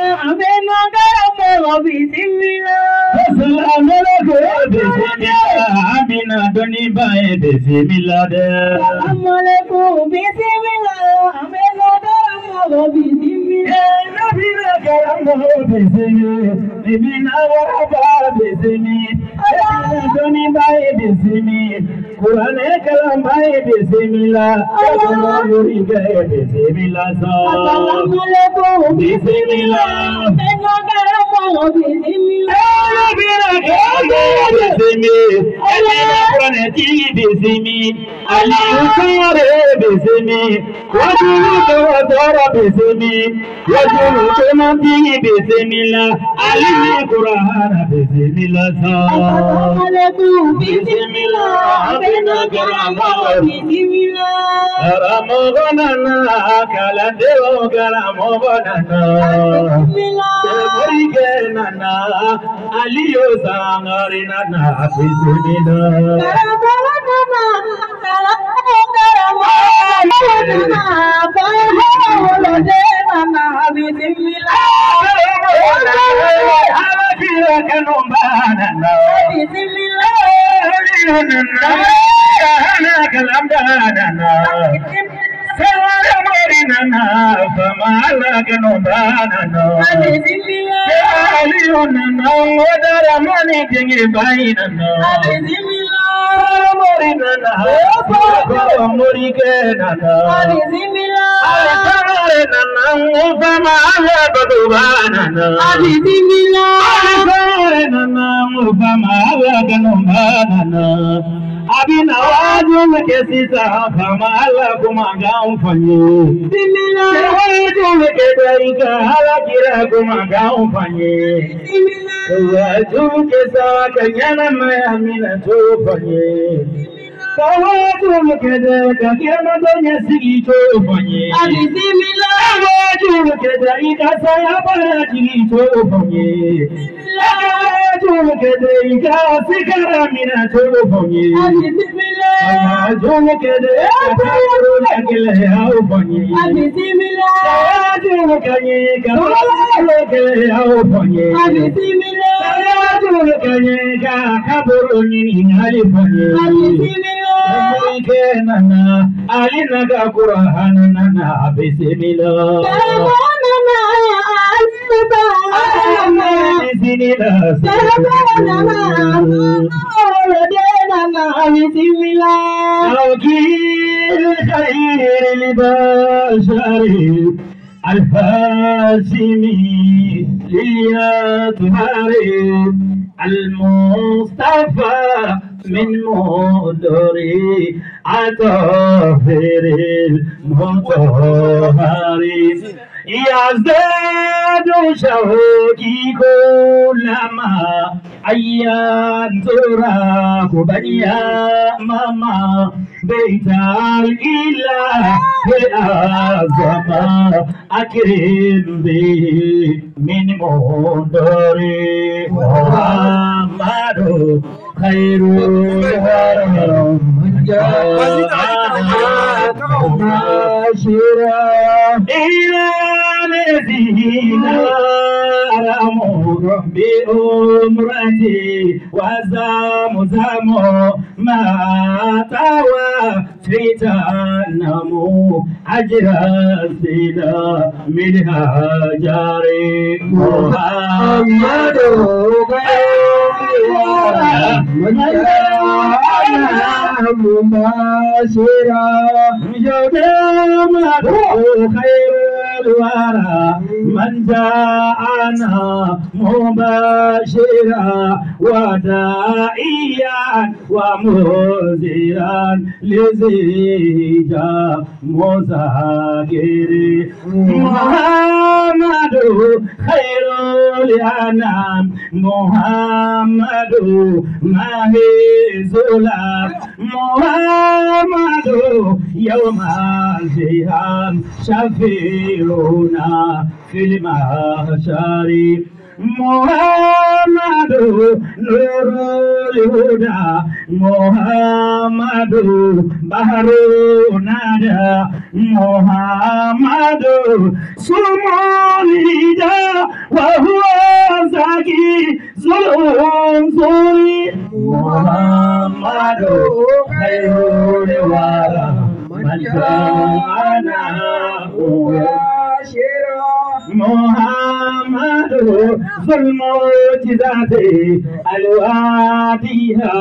Abena garamo bismillah. Assalamu alaikum bismillah. Abina doni bae bismillah. Assalamu alaikum bismillah. Abena garamo bismillah. Abina garamo bismillah. Abina waraba bismillah. Abina doni bae bismillah. Quran kalam bae bismillah. Assalamu alaikum bismillah. Assalamu alaikum bismillah. Abena garamo bismillah. Aliyo sangarina na bismillah. Abina wajum kesisa famala kumaga umfanye. Bismillah. Wajum kedaika halakira kumaga umfanye. Bismillah. Wajum kesa kanyana mayamina tufanye. Wajum kedaika kiyama donya sigi tufanye. Bismillah. Wajum kedaika sayabala sigi tufanye. Wajum kedaika sikara mina tufanye. Wajum kedaika karuna kile haufanye. Wajum kedaika karuna kile haufanye. Wajum kedaika kaburuni halifanye. Kenana alinaga Qur'ana nana bismillah. خير البشر الهاشمي ليطهر المصطفى من مدري عطافر المطهر يزداد شوقي كلما أيام تراك بنيا ماما بيت الإله الأعظم أكرم به من مدري محمد خير الورى بشرا إلى الذين رموا بأمرتي وزمزم ما توى في تنمو أجر السيدة منها جاري محمد مباشرا يوم خير الورى من جاءنا مباشرا وداعيا ومنذرا لزيجا مذاكر محمد خير الأنام محمد ماهي زلال محمد يوم القيامة شفيعنا في المحشر محمد نور الهدى محمد بحر الندى محمد سمو الهدى فهو زكي زلزوري محمد خير الورى من جاءنا محمد ذو المعجزات الواديها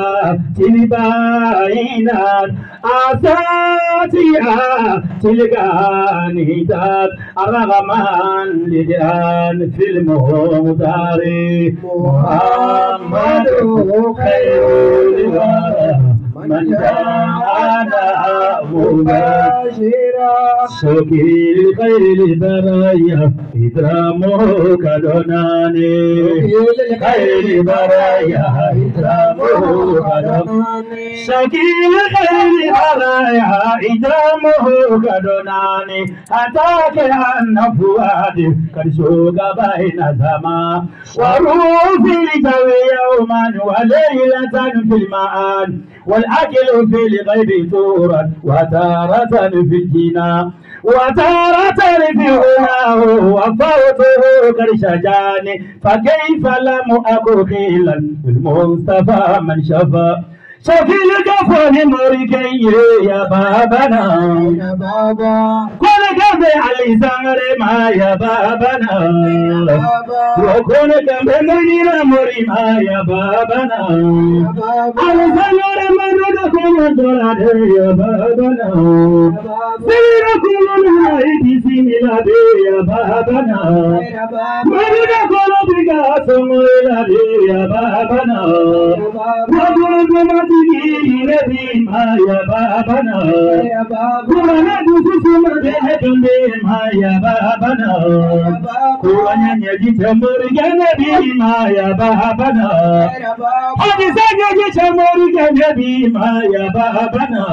البينات أساتيها تلقانيتات الرغمان لديان في المختار محمد خير الورى من جاءنا مباشرا شكيل خير البرايا إكرامك دوناني خير البرايا إكرامك دوناني شكيل خير البرايا إكرامك دوناني أتاك أن فؤادي قد شوق بين السماء وروح في الجو يوما وليلة في المعاد والأكل في الغيب تورا وتارة في الجنان وتارة في هناه وفوته كرشجاني فكيف لم أكن خيلا المصطفى من شفى شكيل كفن مريكي يا بابنا يا بابا كل كم علي سمر ما يا بابنا يا بابا وكل كم منير مري ما يا بابنا يا بابا علي سمر من ردكم دولار يا بابنا سيركم من بسم الله يا بابنا يا بابا ردكم بكاسم يا بابنا يا بابا نبي ما يا بابنا يا بابا كنا نقصص مدهن ما يا بابنا يا بابا كنا نجي تمر نبي ما يا بابنا يا بابا هذه سنجي تمر نبي ما يا بابنا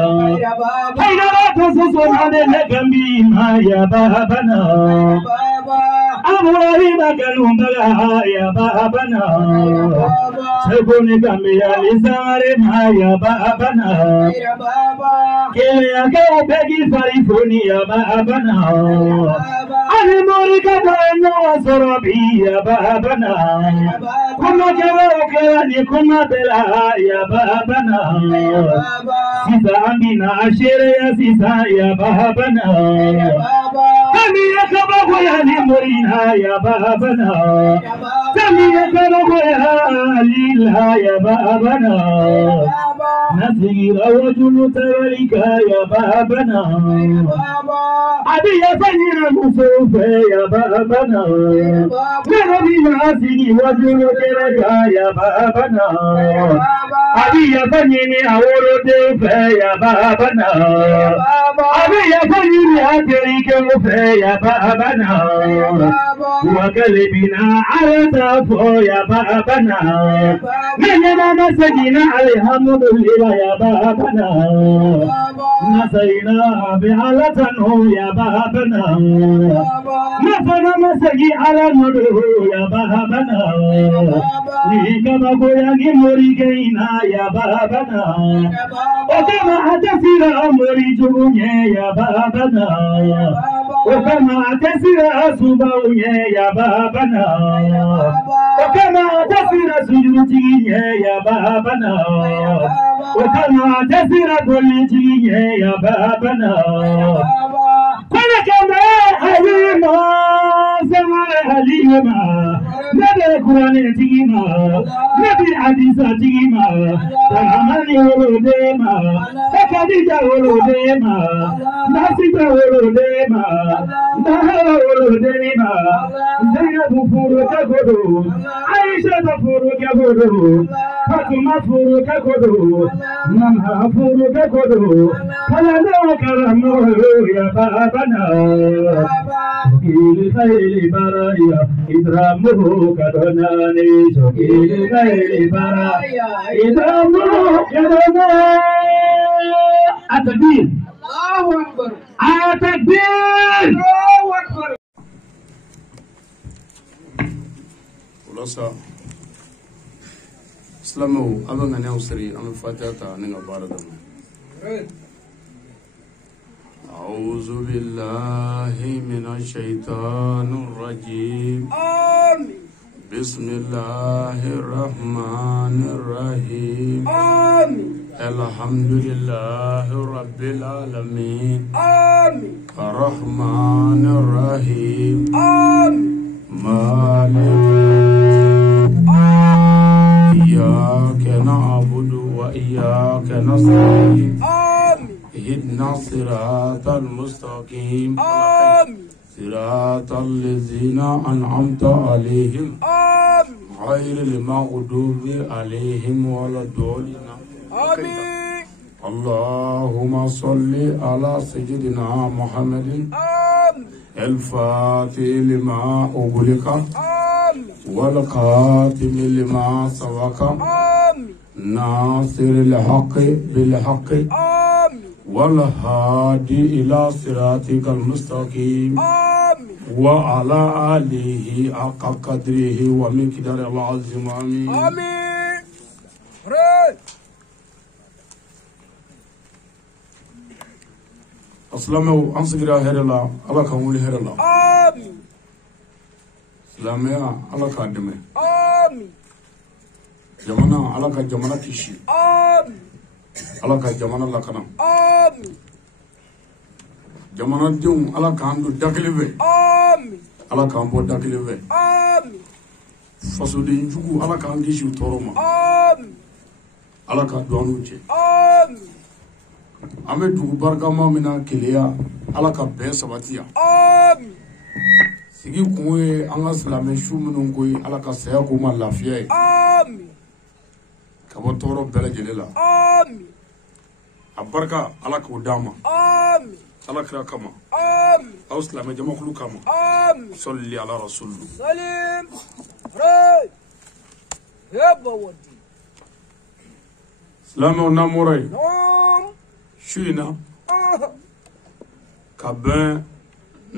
يا بابا هيدا نقصص مدهن ما يا بابنا يا بابا أبوي بكلم بلا يا بابنا يا بابا سكون كميا لسار ما يا بابنا يا بابا كليا كوبي فريفوني يا بابنا أنا مورك بنا سربي يا بابنا يا بابا كما كوكلني كما بلا يا بابنا يا بابا سيسا أمينا أشير يا سيسا يا بابنا يا بابا كميا كبا يا نمرينا يا بابنا يا بابا كميا كبا يا ليلا يا بابنا نسير وجل تولك يا بابنا يا بابا أبي يا سير المصوف يا بابنا يا بابا نبي ناسي وجل تولك يا بابنا يا بابا أبي يا سير أورد يا بابنا يا بابا أبي يا سير أتريك يا بابنا يا بابا وقلبنا على سافو يا بابنا يا بابا من مسجنا الحمد لله يا بابنا نسينا بعلتنا يا بابنا نفنا مسجي على المدو يا بابنا ليك بقويا مريكينا يا بابنا وكما أتسير أمري جبني يا بابنا وكما أتسير أصبعي يا بابنا وكما أتسير سجوتي يا بابنا وكما أتسير كلتي يا بابنا كل كما حليما سمع حليما نبي قرآن تيما نبي حديث تيما تمامي ولوديما خديجة ولوديما ناسية ولوديما نهار ولوديما زينب فروك كدو عائشة فروك كدو فاطمة فروك كدو ماما فروك كدو كلا كرمو يا بابنا شكيل خير برايا إدرامه كدناني شكيل خير برايا إدرامه كدناني التكبير الله أكبر التكبير الله أكبر ولسا اسلامو أبغى نوصري أم فاتحة نيجا باردم أعوذ بالله من الشيطان الرجيم آمين بسم الله الرحمن الرحيم آمين الحمد لله رب العالمين آمين الرحمن الرحيم آمين مالك إياك نعبد وإياك نستعين آمين اهدنا الصراط المستقيم آمين صراط الذين أنعمت عليهم آمين غير المغضوب عليهم ولا الضالين آمين اللهم صل على سيدنا محمد آمين الفاتح لما أغلق آمين والخاتم لما سبق آمين ناصر الحق بالحق آمين والهادي إلى صراطك المستقيم آمين وعلى آله حق قدره ومقدار العظيم آمين آمين ري أسلامه أنصجرا هرلا الله كمولي هرلا آمين سلامه الله كادمه آمين جمانا الله كجمانا كيشي آمين الله كجمانا لكنا آمين جمانا ديوم الله كاندو داكليفه آمين الله كامبو داكليفه آمين فسودين جوكو الله كانديشي توروما آمين الله كدوانوجي آمين ame dugu barkama mina keleya ala ka bɛn sabatiya آمين sigi kun ye an ka silamɛ su minnu ko ye ala ka saya k'u ma lafiya ye آمين ka bɔ tɔɔrɔ bɛɛ lajɛlen la آمين a barika ala k'o d'a ma آمين ala kira kama آمين aw silamɛ jamakulu kama آمين sɔlili ala rasulu سليم ري يبا ودي silamɛw n'an bɔra ye نوم su in na ka bɛn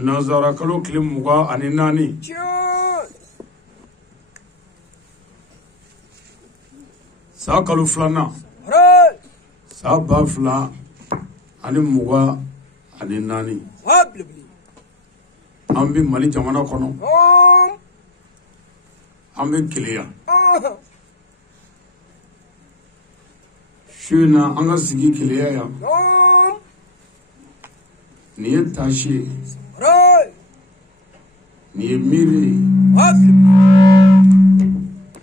nazara kalo tile 24 شوي san kalo filanan ري san 2024 هبل بلي an bɛ mali jamana kɔnɔ نوم an bɛ keleya su in na an ka sigi keleya yan نوم nin ye taasi ye ري nin ye miiri ye هبل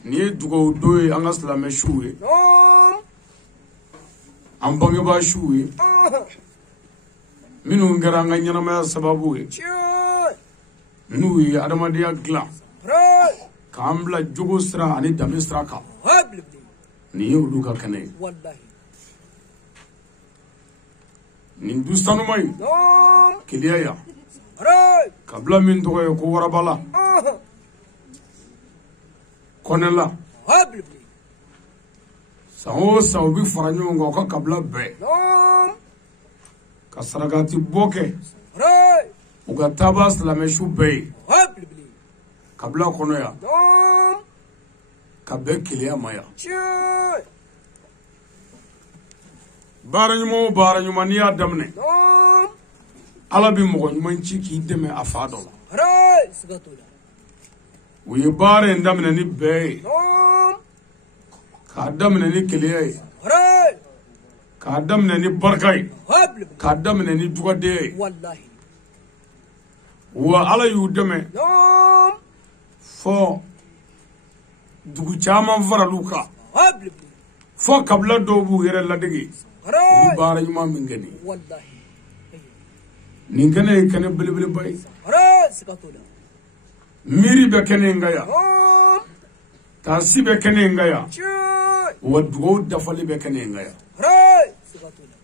nin ye dugawu don ye an ka silamɛ suw ye نوم an bangebaa suw ye minnu kɛra an ka ɲɛnamaya sababu ye شوي n'u ye adamadenya dilan ري k'an bila jogo sira ani danbe sira kan هبل بلي nin ye olu ka kɛnɛ ye والله nin du sanuma ye نوم keleya yan ري kabila min tɔgɔ ye ko warabala kɔnɛla هبل بلي san o san u bɛ fara ɲɔgɔn kan u ka kabila bɛɛ نوم ka sarakati bɔ kɛ ري u ka taaba silamɛ su bɛɛ ye هبل بلي kabila kɔnɔ yan نوم ka bɛn keleya ma yan شوي baara ɲuman o baara ɲuman n'i y'a daminɛ نوم ala bɛ mɔgɔ ɲuman ci k'i dɛmɛ a fa dɔ la ري سقطولا u ye baara in daminɛ ni bɛɛ ye نوم k'a daminɛ ni keleya ye ري k'a daminɛ ni barika ye هبل بلي k'a daminɛ ni jugadenya ye والله wa ala y'u dɛmɛ نوم fɔ dugu caman faral'u kan هبل بلي fɔ kabila dɔw b'u yɛrɛ ladege u bɛ ري baara ɲuman min kɛ nin ye والله nin kɛnɛ ye kɛnɛ belebeleba ye ري سقطولا miiri bɛ kɛnɛ in ka yan نوم taasi bɛ kɛnɛ in ka yan شوي wa dugawu dafali bɛ kɛnɛ in ka yan ري سقطولا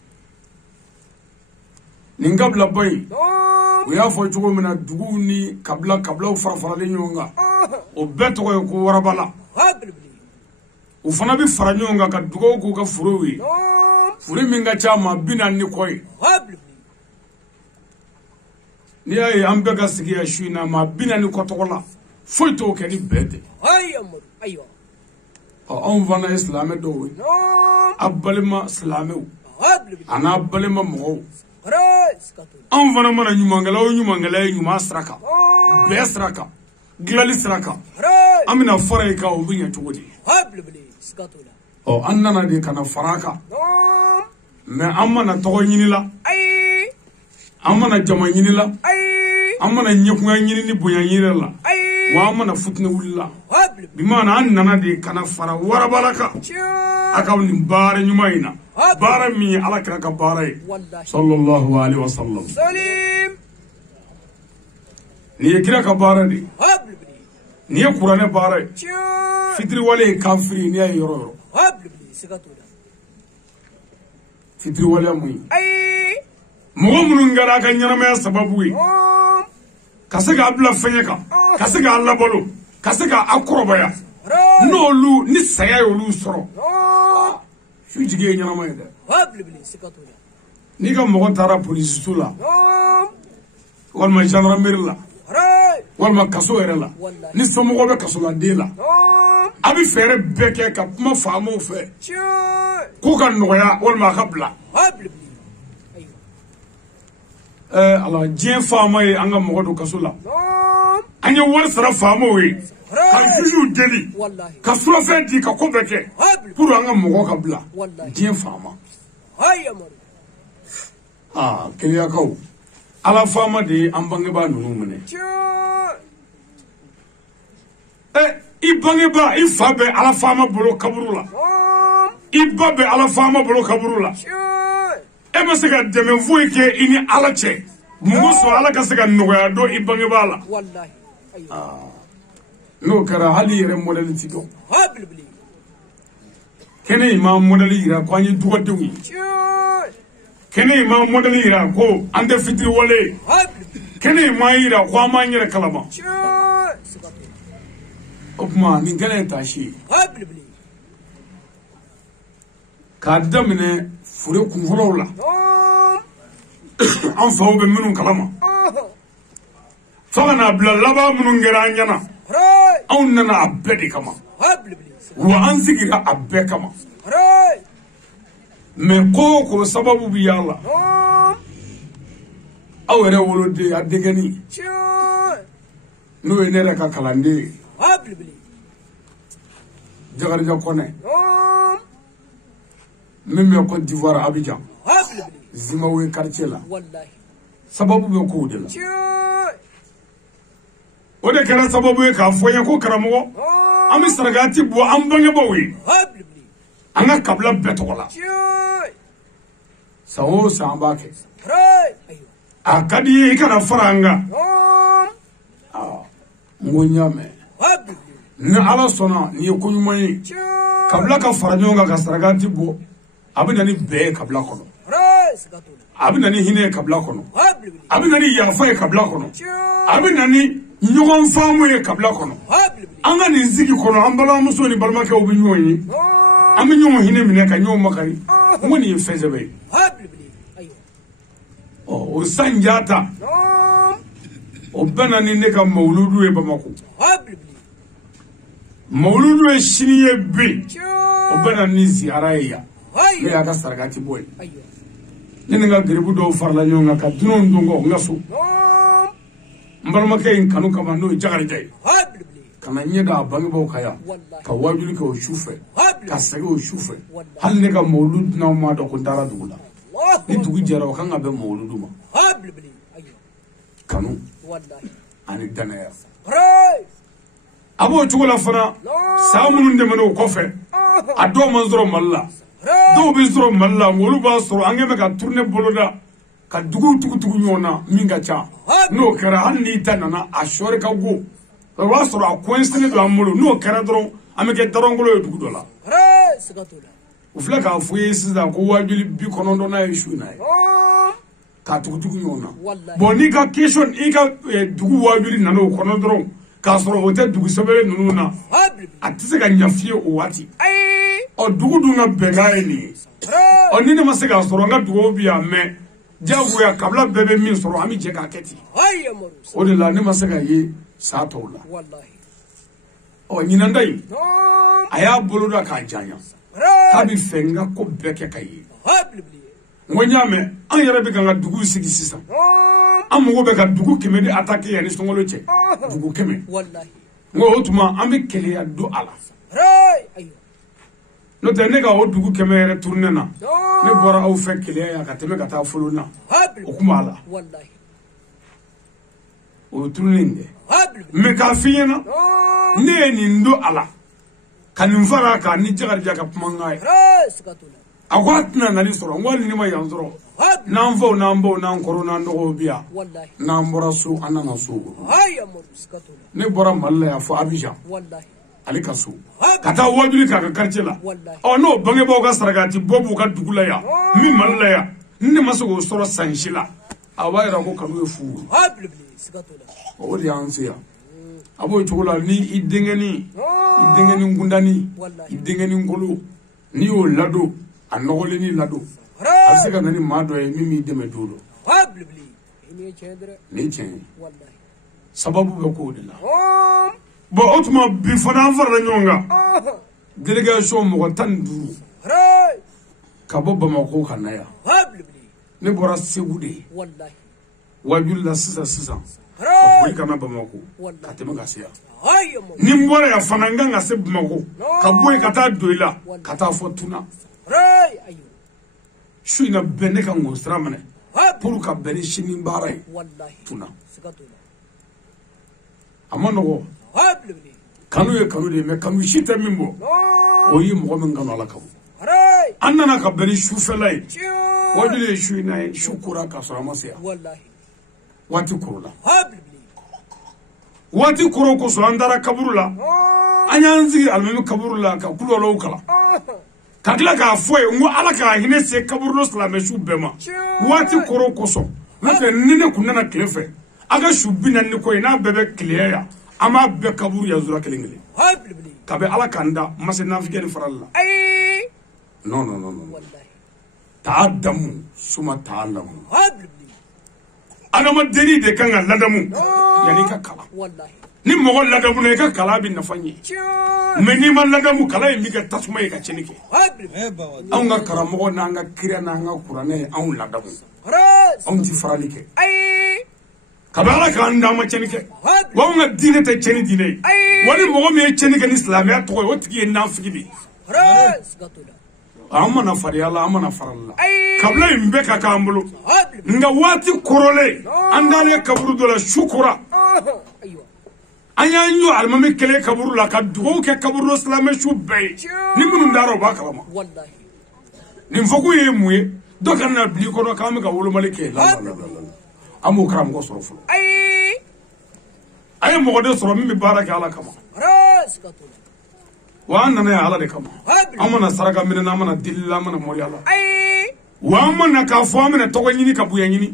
nin kabila ba in نوم u y'a fɔ cogo min na duguw ni kabilaw fara faralen ɲɔgɔn kan o bɛɛ tɔgɔ ye ko warabala هبل بلي u fana bɛ fara ɲɔgɔn kan ka dugawu k'u ka forow ye نوم foro min ka ca maa 40 kɔ ye هبل بلي n'i y'a ye an bɛɛ ka sigi yan su in na maa 40 kɔ tɔgɔ la foyi t'o kɛ ni bɛɛ tɛ هيا أمر أيوة anw fana ye silamɛ dɔw ye نوم a balima silamɛw هبل بلي a n'a balima mɔgɔw ري سقطولا anw fana mana ɲumankɛla o ɲumankɛla ye ɲuman sira kan نوم bɛɛ sira kan dilali sira kan ري amina fara ka o binya tugudi hablu bili skatula o annana de kana faraka me amana to nyini la ay amana jama nyini la ay amana nyekunga nyini ni bonya nyini la wa amana futna wulla bi mana annana de kana fara wara baraka akaw ni bare nyumayna bara mi ala ka bare sallallahu alaihi wasallam salim ni kira ka bare di ni qur'ane bare fitri wale kafiri ni ay yoro fitri wale muy ay mo mun ngara ka nyarama sababu wi kasega abla fenyeka kasega alla bolo kasega akrobaya nolu ni saya yolu soro fujige nyarama ida ni ka mo tara police sula wal ma gendarmerie la wal ma kaso yere la ni somo be kaso la de la abi fere beke ka kuma faamo fe ko kan noya wal ma khabla ala jien faama yi anga mo do kaso la anya war sara faamo yi ka juju deli ka sura fe di ka ko beke pour anga mo ka bla jien faama kiliya kaw ala faama de ambange ba nunu mene ibange ba ifabe ala faama bolo kaburu la ibabe ala faama bolo kaburu la ema se ka deme foyi ke ini ala che mugo so ala ka se ka nogoya do ibange ba la wallahi no kara hali yere model ti do kene imam model ira ko anyi duwa dewi kene imam model ira ko ande fitri wale kene imam ira ko amanyere kalama opma ni gane tashi kadamne fure kunfolo la an faw be minun kalama fagana bla laba minun geranyana an nana abedi kama wa an sigira abbe kama me ko sababu bi yalla awere wolode adegani no enera ka kalande jagar jakone même Côte d'Ivoire Abidjan Zimbabwe quartier la sababu be ko de la o de kera sababu ka foye ko karamo ami saragati bo ambange bawi anga kabla betola sawo sambake akadi kana faranga ngonyame na ala sona ni ko nyumani kabla ka faranyo ka saragati bo abina ni be kabla kono abina ni hine kabla kono abina ni yafa kabla kono abina ni nyogon famu e kabla kono anga ni zigi kono ambala muso ni balmaka obi nyonyi ami nyomo hine mine ka nyomo makari ngoni fezebe o sanjata o bana ni ne ka mauludu e bamako mauludu e shiniye bi o bana ni ziara ya ne ya ka sargati boy ne nga gribu do farla nyonga ka dunon dungo ngasu mbarma kay kanu kama no jagar jay kana nyeda bangi bo kaya ka wajuli ka o shufe ka sage o shufe hal ne ka maulud na ma do ko dara dugula ni dugu jara ka nga be mauludu ma kanu ani danaya abo chugula fana samunun de mano ko fe ado manzoro malla do bi zoro malla ngolu ba soro angeme ka tourner boloda ka dugu tugu nyona minga cha no kara hanni tanana ashore ka go wa soro a coincene do amolo no kara dron ameke darongolo dugu dola ufla ka fuye sida ko wajuli bi konondo na ishu na ka tugu nyona boni ka question ika dugu wajuli nano kono dron ka soro hote dugu sebele nununa atise ka nyafie o wati o dugu dunga begaye ni o nini masega soro nga dugu biya me jagu ya kabla bebe min soro ami je ka keti o de la ni masega ye sa tola o nyina ndai aya boloda ka janya tabi fenga ko beke kai ngonyame an yere be kan dugu sigi sisan amugo be ka dugu keme de attaquer ya ni songolo che dugu keme ngo tuma ambe keleya do ala ayo no te ne ga o dugu kemere tourner na ne bora aw fe keleya ya ka teme ka ta folo na o kuma ala wallahi o tourner me ka fiyena ne ni ndo ala kanin fara ka ni jagar jaga kuma ngai akwatna nani soro ngwali ni ma yanzoro nambo nan corona ndo biya wallahi nambora su anana su haya mo skatula ne bora malla ya fo abija wallahi alika su kata wajuli ka karcela oh no bange bo ka saragati bobu ka dugula ya mi malla ya ni maso soro sanshila awayra ko kanu fu skatula o di ansia abo chugula ni idengeni ngundani idengeni ngolo ni o lado anogole ni lado asika nani mado e mimi deme duro ni chen sababu be ko de la bo otuma bi fana farla nyonga delegation mo tan duru kabo bamako kanaya ne bora segude wallahi wajul la sisa boy kana bamako katema gasia ni mbora ya fananga ngase bamako kaboy kata doila kata fotuna ayo shuina bene kan ngosra mane pour ka bene shini baray wallahi tuna skatula amano kanu ye kanu de me kanu shita mimbo oyi mo men kanu ala kabu annana ka bene shufelay wajule shuina shukura ka sarama sia wallahi wati kurula wati kuro ko so andara kaburula anyanzi almemi kaburula ka kulolo kala kakila ka foye ngo ala ka hine se kaburlo slameshu bema wati kuro ko so nte nine kunana klefe aga shubina ni ko ina bebe kleya ama be kaburu ya zura kelengele kabe ala kanda mase nafike ni faralla no wallahi ta'addamu suma ta'allamu ana ma deri de kanga ladamu yani ka kala wallahi ni mogo ladamu ne ka kala bi nafanye me ni ma ladamu kala mi ka tasuma ka chenike an ga karamogo na nga kira na nga kurane an ladamu an ti faralike kabala ka anda ma chenike wa nga dine te cheni dine wani mogo me chenike ni islamiya to o tigi na figi amana fariyala amana faralla kabla imbe ka kambulo nga wati korole andale kaburu dola shukura anyanyo almami kele kaburu la ka dugo ke kaburu islame shubbe ni munu ndaro ba kalama wallahi ni mfoku ye muye do kan na bli ko do kam ka wolo malike la amu kram go soro fulo ay mo go de soro mi baraka ala kama wa annana ya ala de kama amana saraka minna amana dilla amana mori ala wa amana ka fo amana to ko nyini ka buya nyini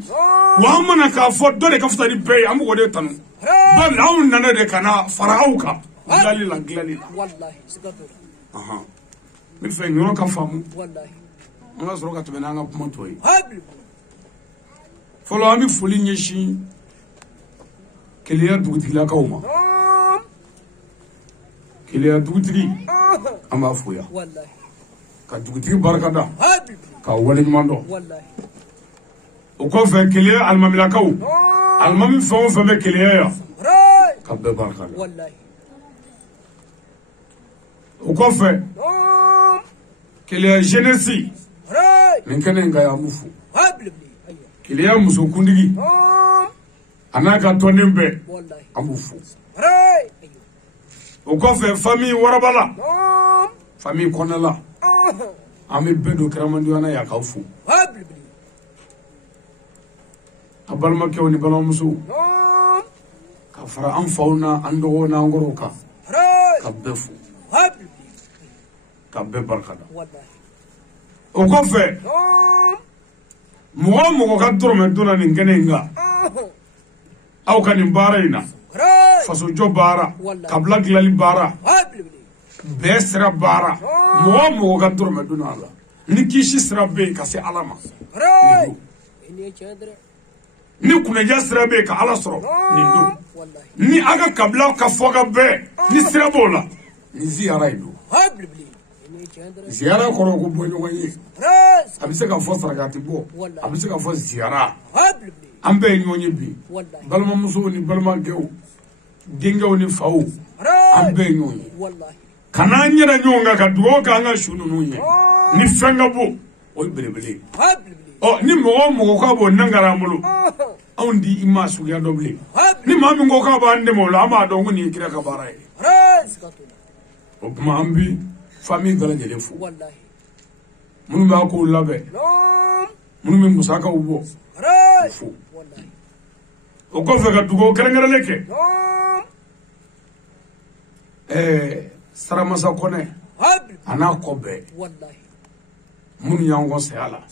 wa amana ka fo do de ka futari be amu go de tanu ba laun nana de kana farauka galila wallahi sikatula aha mi fe nyoro ka famu wallahi nga soro ka tebe na nga kuma toyi folo ami foli nyeshi keleya dugutigi la kawma keleya dugutigi ama foya wallahi ka dugutigi barakada ka wale nyumando wallahi o ko fe keleya almamila kaw almami fon fe me keleya ya ka be barakada wallahi o ko fe keleya jeunesse nin kene nga ya mufu keleya muso kundigi anaka tonembe amufu o ko fe famille warabala famille konala ami bedo kramandi wana ya kaufu abalma ke woni balma muso ka fara an fauna an dogo na ngoroka ka befu ka be barkada o ko fe mo ka dorme dona ni ngenenga aw kan barayna faso jo bara kabla glali bara besra bara mo ka dorme dona la ni kishi srabe ka se alama ni kuna ja srabe ka ala soro ni do ni aga kabla ka foga be ni srabola ni ziara ido ziara koro ko bonyo ngoyi abise ka fo saragati bo abise ka fo ziara ambe nyonye bi balma muso ni balma gew dinga woni faw ambe nyonyi wallahi kana nyira nyonga ka duo ka nga shunu nunye ni fenga bo o belebele o ni mo ka bo nangara mulu ondi imasu ya doble ni mami ngo ka ba ande mo la ma do nguni kira ka barai o kuma ambi famille dala jele fu wallahi munu ba ko labe munu mi musaka ubo fu wallahi o ko fe ka dugo kerengere leke saramasa kone ana kobe wallahi munu yango se ala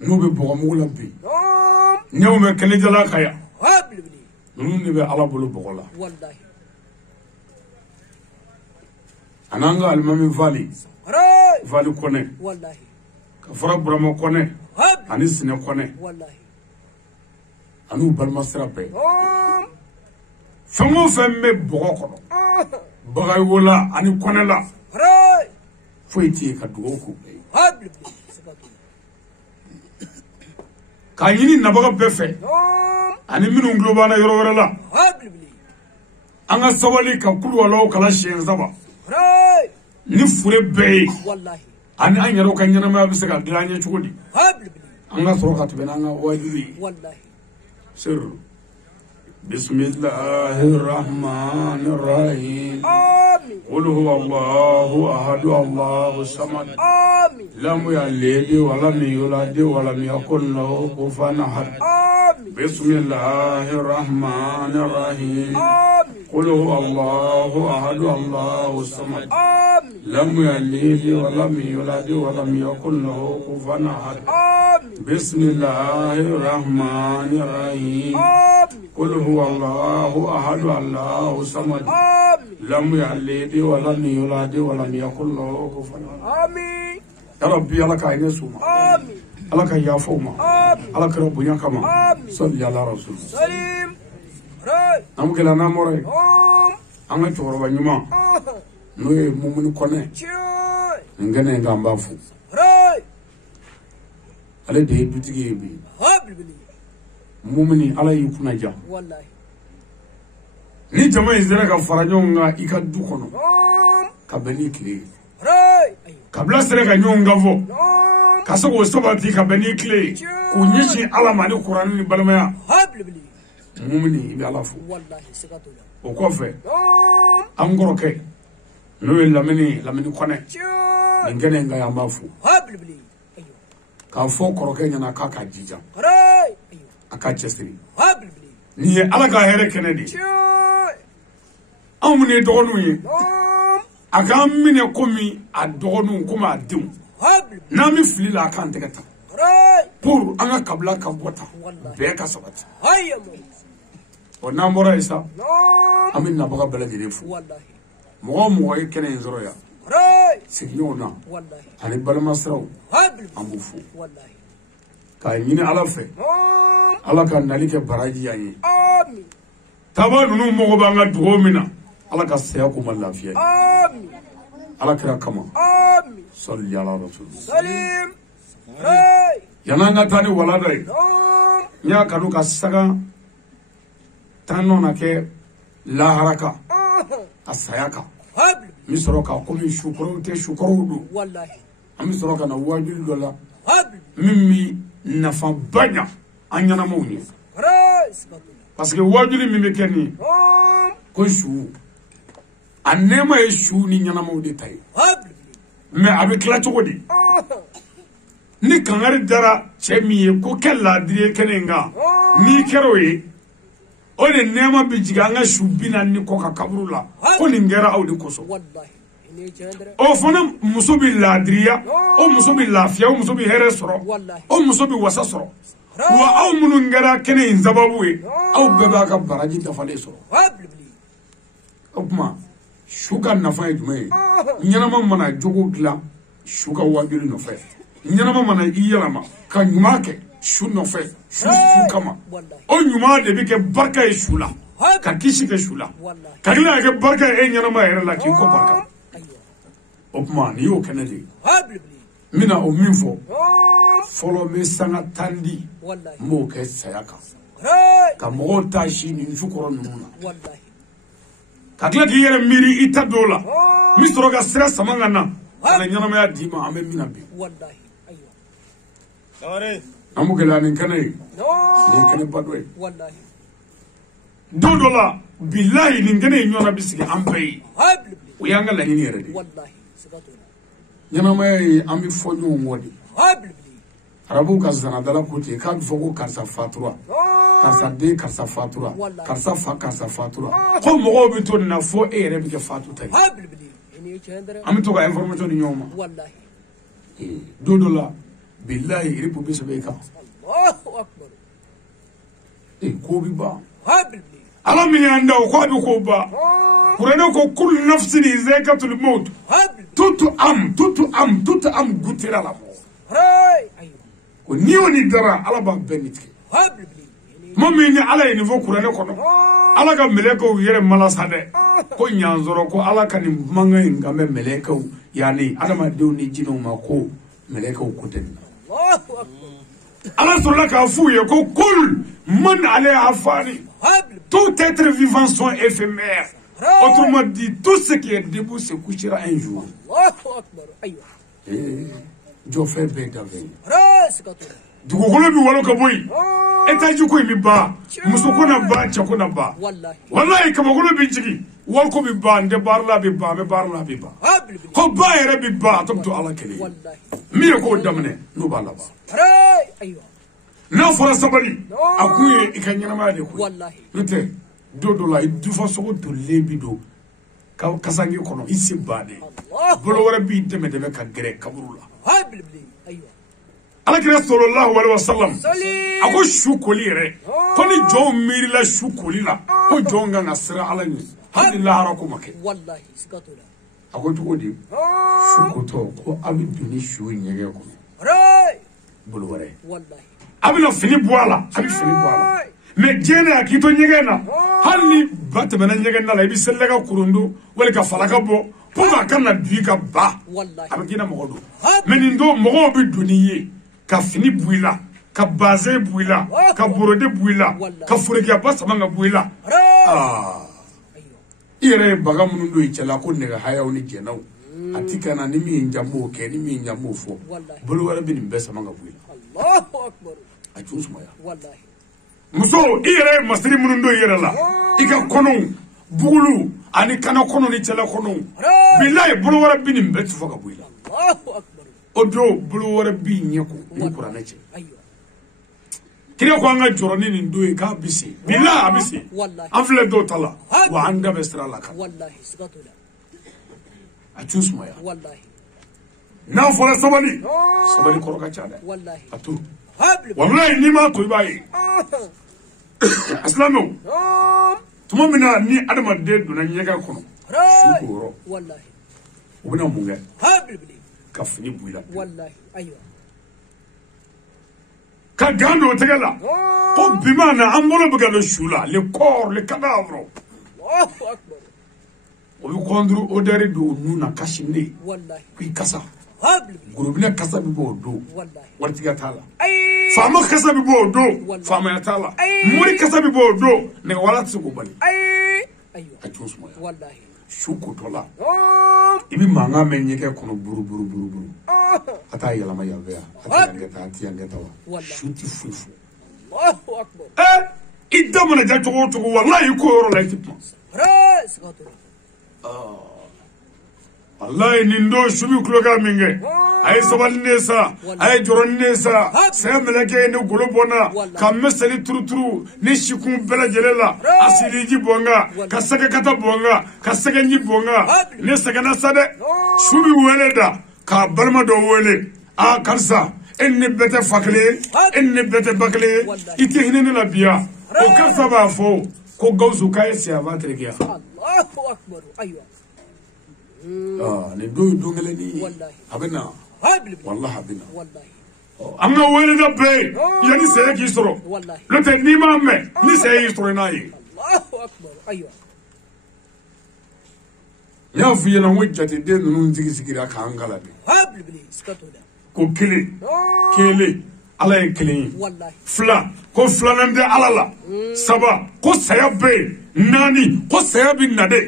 nube bogo mugula bi nyawme kele jala kaya nunu be ala bulu bogo la wallahi ananga almami vali kone wallahi ka fara burama kone ani sine kone wallahi anu balma sirabe fengo femme bogo kono bagay wola ani kone la foyti ka dugo ko ka yini nabaga befe ani minu globana yoro wala la anga sawali ka kulu wala kala shen zaba ni fure be wallahi ani an yaro kan yana ma bisa ga dilanye chugodi anga soroka tibena anga wajibi wallahi sir bismillahir rahmanir rahim amin qul huwallahu ahad allahus samad amin lam yalid wa lam yulad wa lam yakul lahu kufuwan ahad amin bismillahir rahmanir rahim قل هو الله أحد الله الصمد لم يلد ولم يولد ولم يكن له كفوا أحد بسم الله الرحمن الرحيم قل هو الله أحد الله الصمد لم يلد ولم يولد ولم يكن له كفوا أحد يا ربي لك عين سوما لك يا فوما لك رب يا كما صلي على رسول الله amukela namore anga choro nyuma noye mumuni kone ngene ngamba fu ale de dutigi bi mumuni ala yikuna ja wallahi ni jama izera ka faranyonga ikadu kono kabeni kle kabla sere ka nyonga vo kaso sobati kabeni kle kunyishi ala mani qur'an ni balmaya mumini ibi ala fu wallahi sikatula o kofe angoroke no lamini kone ngene nga yamba fu ka fo koroke nyana ka jija aka chesiri ni ala ka here kenedi amune dogonu yi aka mine komi adogonu kuma adum na mi fili la kan tegata pour anga kabla ka bota be ka sabati o namora isa amin na baga bela jere fu wallahi mo e kene nzoro ya signona wallahi ani balama sraw ambu fu wallahi ka yini ala fe ala ka nalike baraji yayi amin taba nunu mo ba nga dugo mina ala ka saya ko malafiya amin ala kira kama amin salli ala rasul salim yana nga tani wala dai nya kanu ka saga tano na ke la haraka asayaka misroka ko mi shukuru te shukuru do wallahi ami soroka na wajul dola mimmi nafa banya anyana mawni parce que wajuli mimmi kenni ko shu anema e shu ni nyana mawdi tay mais avec la chogodi ni kangari dara chemi ko kella dire kenenga ni keroye o de nema bi jiga nga shubina ni ko ka kaburula ko ni ngera awdi koso wallahi ni jendre o fana muso bi ladriya o muso bi lafiya o muso bi here soro o muso bi wasa soro wa aw munu ngera kene inzababu e aw beba ka baraji da fale soro o kuma shuka nafa jume nyanama mana jogo gla shuka wabili no fe nyanama mana iyalama ka nyumake shu no fe shu kama o nyuma de bi ke barka e shula ka kishi ke shula ka gila ke barka e nyanama era la ki ko barka o kuma ni yo kenedi mina o minfo follow me sanga tandi mo ke sayaka ka mo ta shi ni shukuro nuna kakla ki yere miri ita dola misro ga stress samanga na ala nyana ma dima ame mina bi wallahi aywa sare amu gela nin kanay no ni kene badwe wallahi dodola billahi nin gane nyona bisigi ambe habli uyanga la ni yere de wallahi sikatuna nyana ma ambi fonyo ngodi habli arabu ka zana dala kuti ka fogo karsa fatura karsa de karsa fatura karsa fa karsa fatura ko mogo bi to na fo e yere bi ke fatu tay habli ini chandra am to ga information nyoma wallahi dodola billahi iripu bi sabe ka Allahu akbar ko bi ba habli ala min anda ko bi ko ba kurane ko kul nafsin zakatul maut habli tutu am gutira la mo hay aywa ko niwoni dara ala ba benitke habli mami ni ala ni fo kurane kono ala ka meleko yere malasade ko nyanzoro ko ala ka ni manga ngame meleko yani adama dew ni jino ma ko meleko ko den Allahu akbar ala sur la ka fouye ko kul man ala afani habli tout être vivant sont éphémères autrement dit tout ce qui est debout se couchera un jour Allahu akbar aywa jo fe be dave sikatuna dugukolo bi walo ka boy etaji ko mi ba muso ko na ba cha ko na ba wallahi kama ko bi jigi wal ko bi ba nde barla bi ba me barla bi ba habli ko ba yere bi ba to ala kele wallahi mi ko damne no ba la ba aywa na fora sabali akuye ikanyana ma de ko wallahi nte dodo la du fa so to lebi do ka kasangi kono isi ba de bolo wara bi teme de ka gere kaburula habli aywa alakira sallallahu alaihi wasallam ako shukoli yere ko ni jo miri la shukoli la ko jonga na sira ala ni alhamdulillah rako make wallahi sikatuna ako to di shukoto ko abi duni shu nyege ko bolo wara wallahi abi no fini boala abi fini boala me jene akito nyege na halni batbana nyege na la ibi sellega kurundu wala ka falaka bo puka kana duika ba wallahi abi kina mogodo menindo mogo bi duniye ka fini buila ka baze buila ka borode buila ka fureki abasa manga buila ire baga mundu do ichala ko nega hayaw ni jenaw atika na ni mi njambo ke ni mi njambo fo bolo wala bin besa manga buila Allahu akbar achusuma ya wallahi muso ire masri mundu do ire la ika kono bugulu ani kana kono ni chala kono billahi bolo wala bin betu fo ka buila Allahu akbar odo bolo wala bi nyeko ni qur'ana ce aywa kire ko anga joroni ni ndoe ka bisi bila abisi afle do tala wa anga bestra la ka wallahi sikatuna achusma ya wallahi na fora sabali koroka chada wallahi atu habli wallahi ni ma to ibai aslamu tuma mina ni adama de do na nyega kono shukuro wallahi ubina munga habli ka fini buila wallahi aywa ka gando tegala ko bimana amolo bugalo shula le corps le cadavre Allahu akbar o bi kondru odere do nuna kashinde wallahi ki kasa habli gurubina kasa bi bo do wallahi wartiga tala ay fama kasa bi bo do fama ya tala muri kasa bi bo do ne wala tsugo bali aywa achusmo ya wallahi shuku tola ibi manga menyeke kono buru ata yala ma yalvea ati yangeta wa shuti fufu Allahu akbar idamana ja to wallahi ko yoro la tipa sikatuna wallahi nindo shubi kuloga minge ay sabal nesa ay joron nesa semleke ne golobona kamesali turuturu ne shikun bela jelela asiliji bonga kasake kata bonga kasake nyi bonga ne sagana sade shubi weleda ka balma do wele a karsa enne bete fakle enne bete bakle ite hinene la biya o karsa ba fo ko gauzu kay si avatre giya Allahu akbar aywa ne do ngale ni abena wallahi abena amma wele da be yani sey ki soro le te ni ma me ni sey soro na yi Allahu akbar aywa ya fu yana wajjati de nunu zigi zigira ka angala be habli sikatuna ko kele ala ye kelen wallahi fila ko filanan bɛ ala la saba ko saya bɛ yen naani ko saya bɛ na dɛ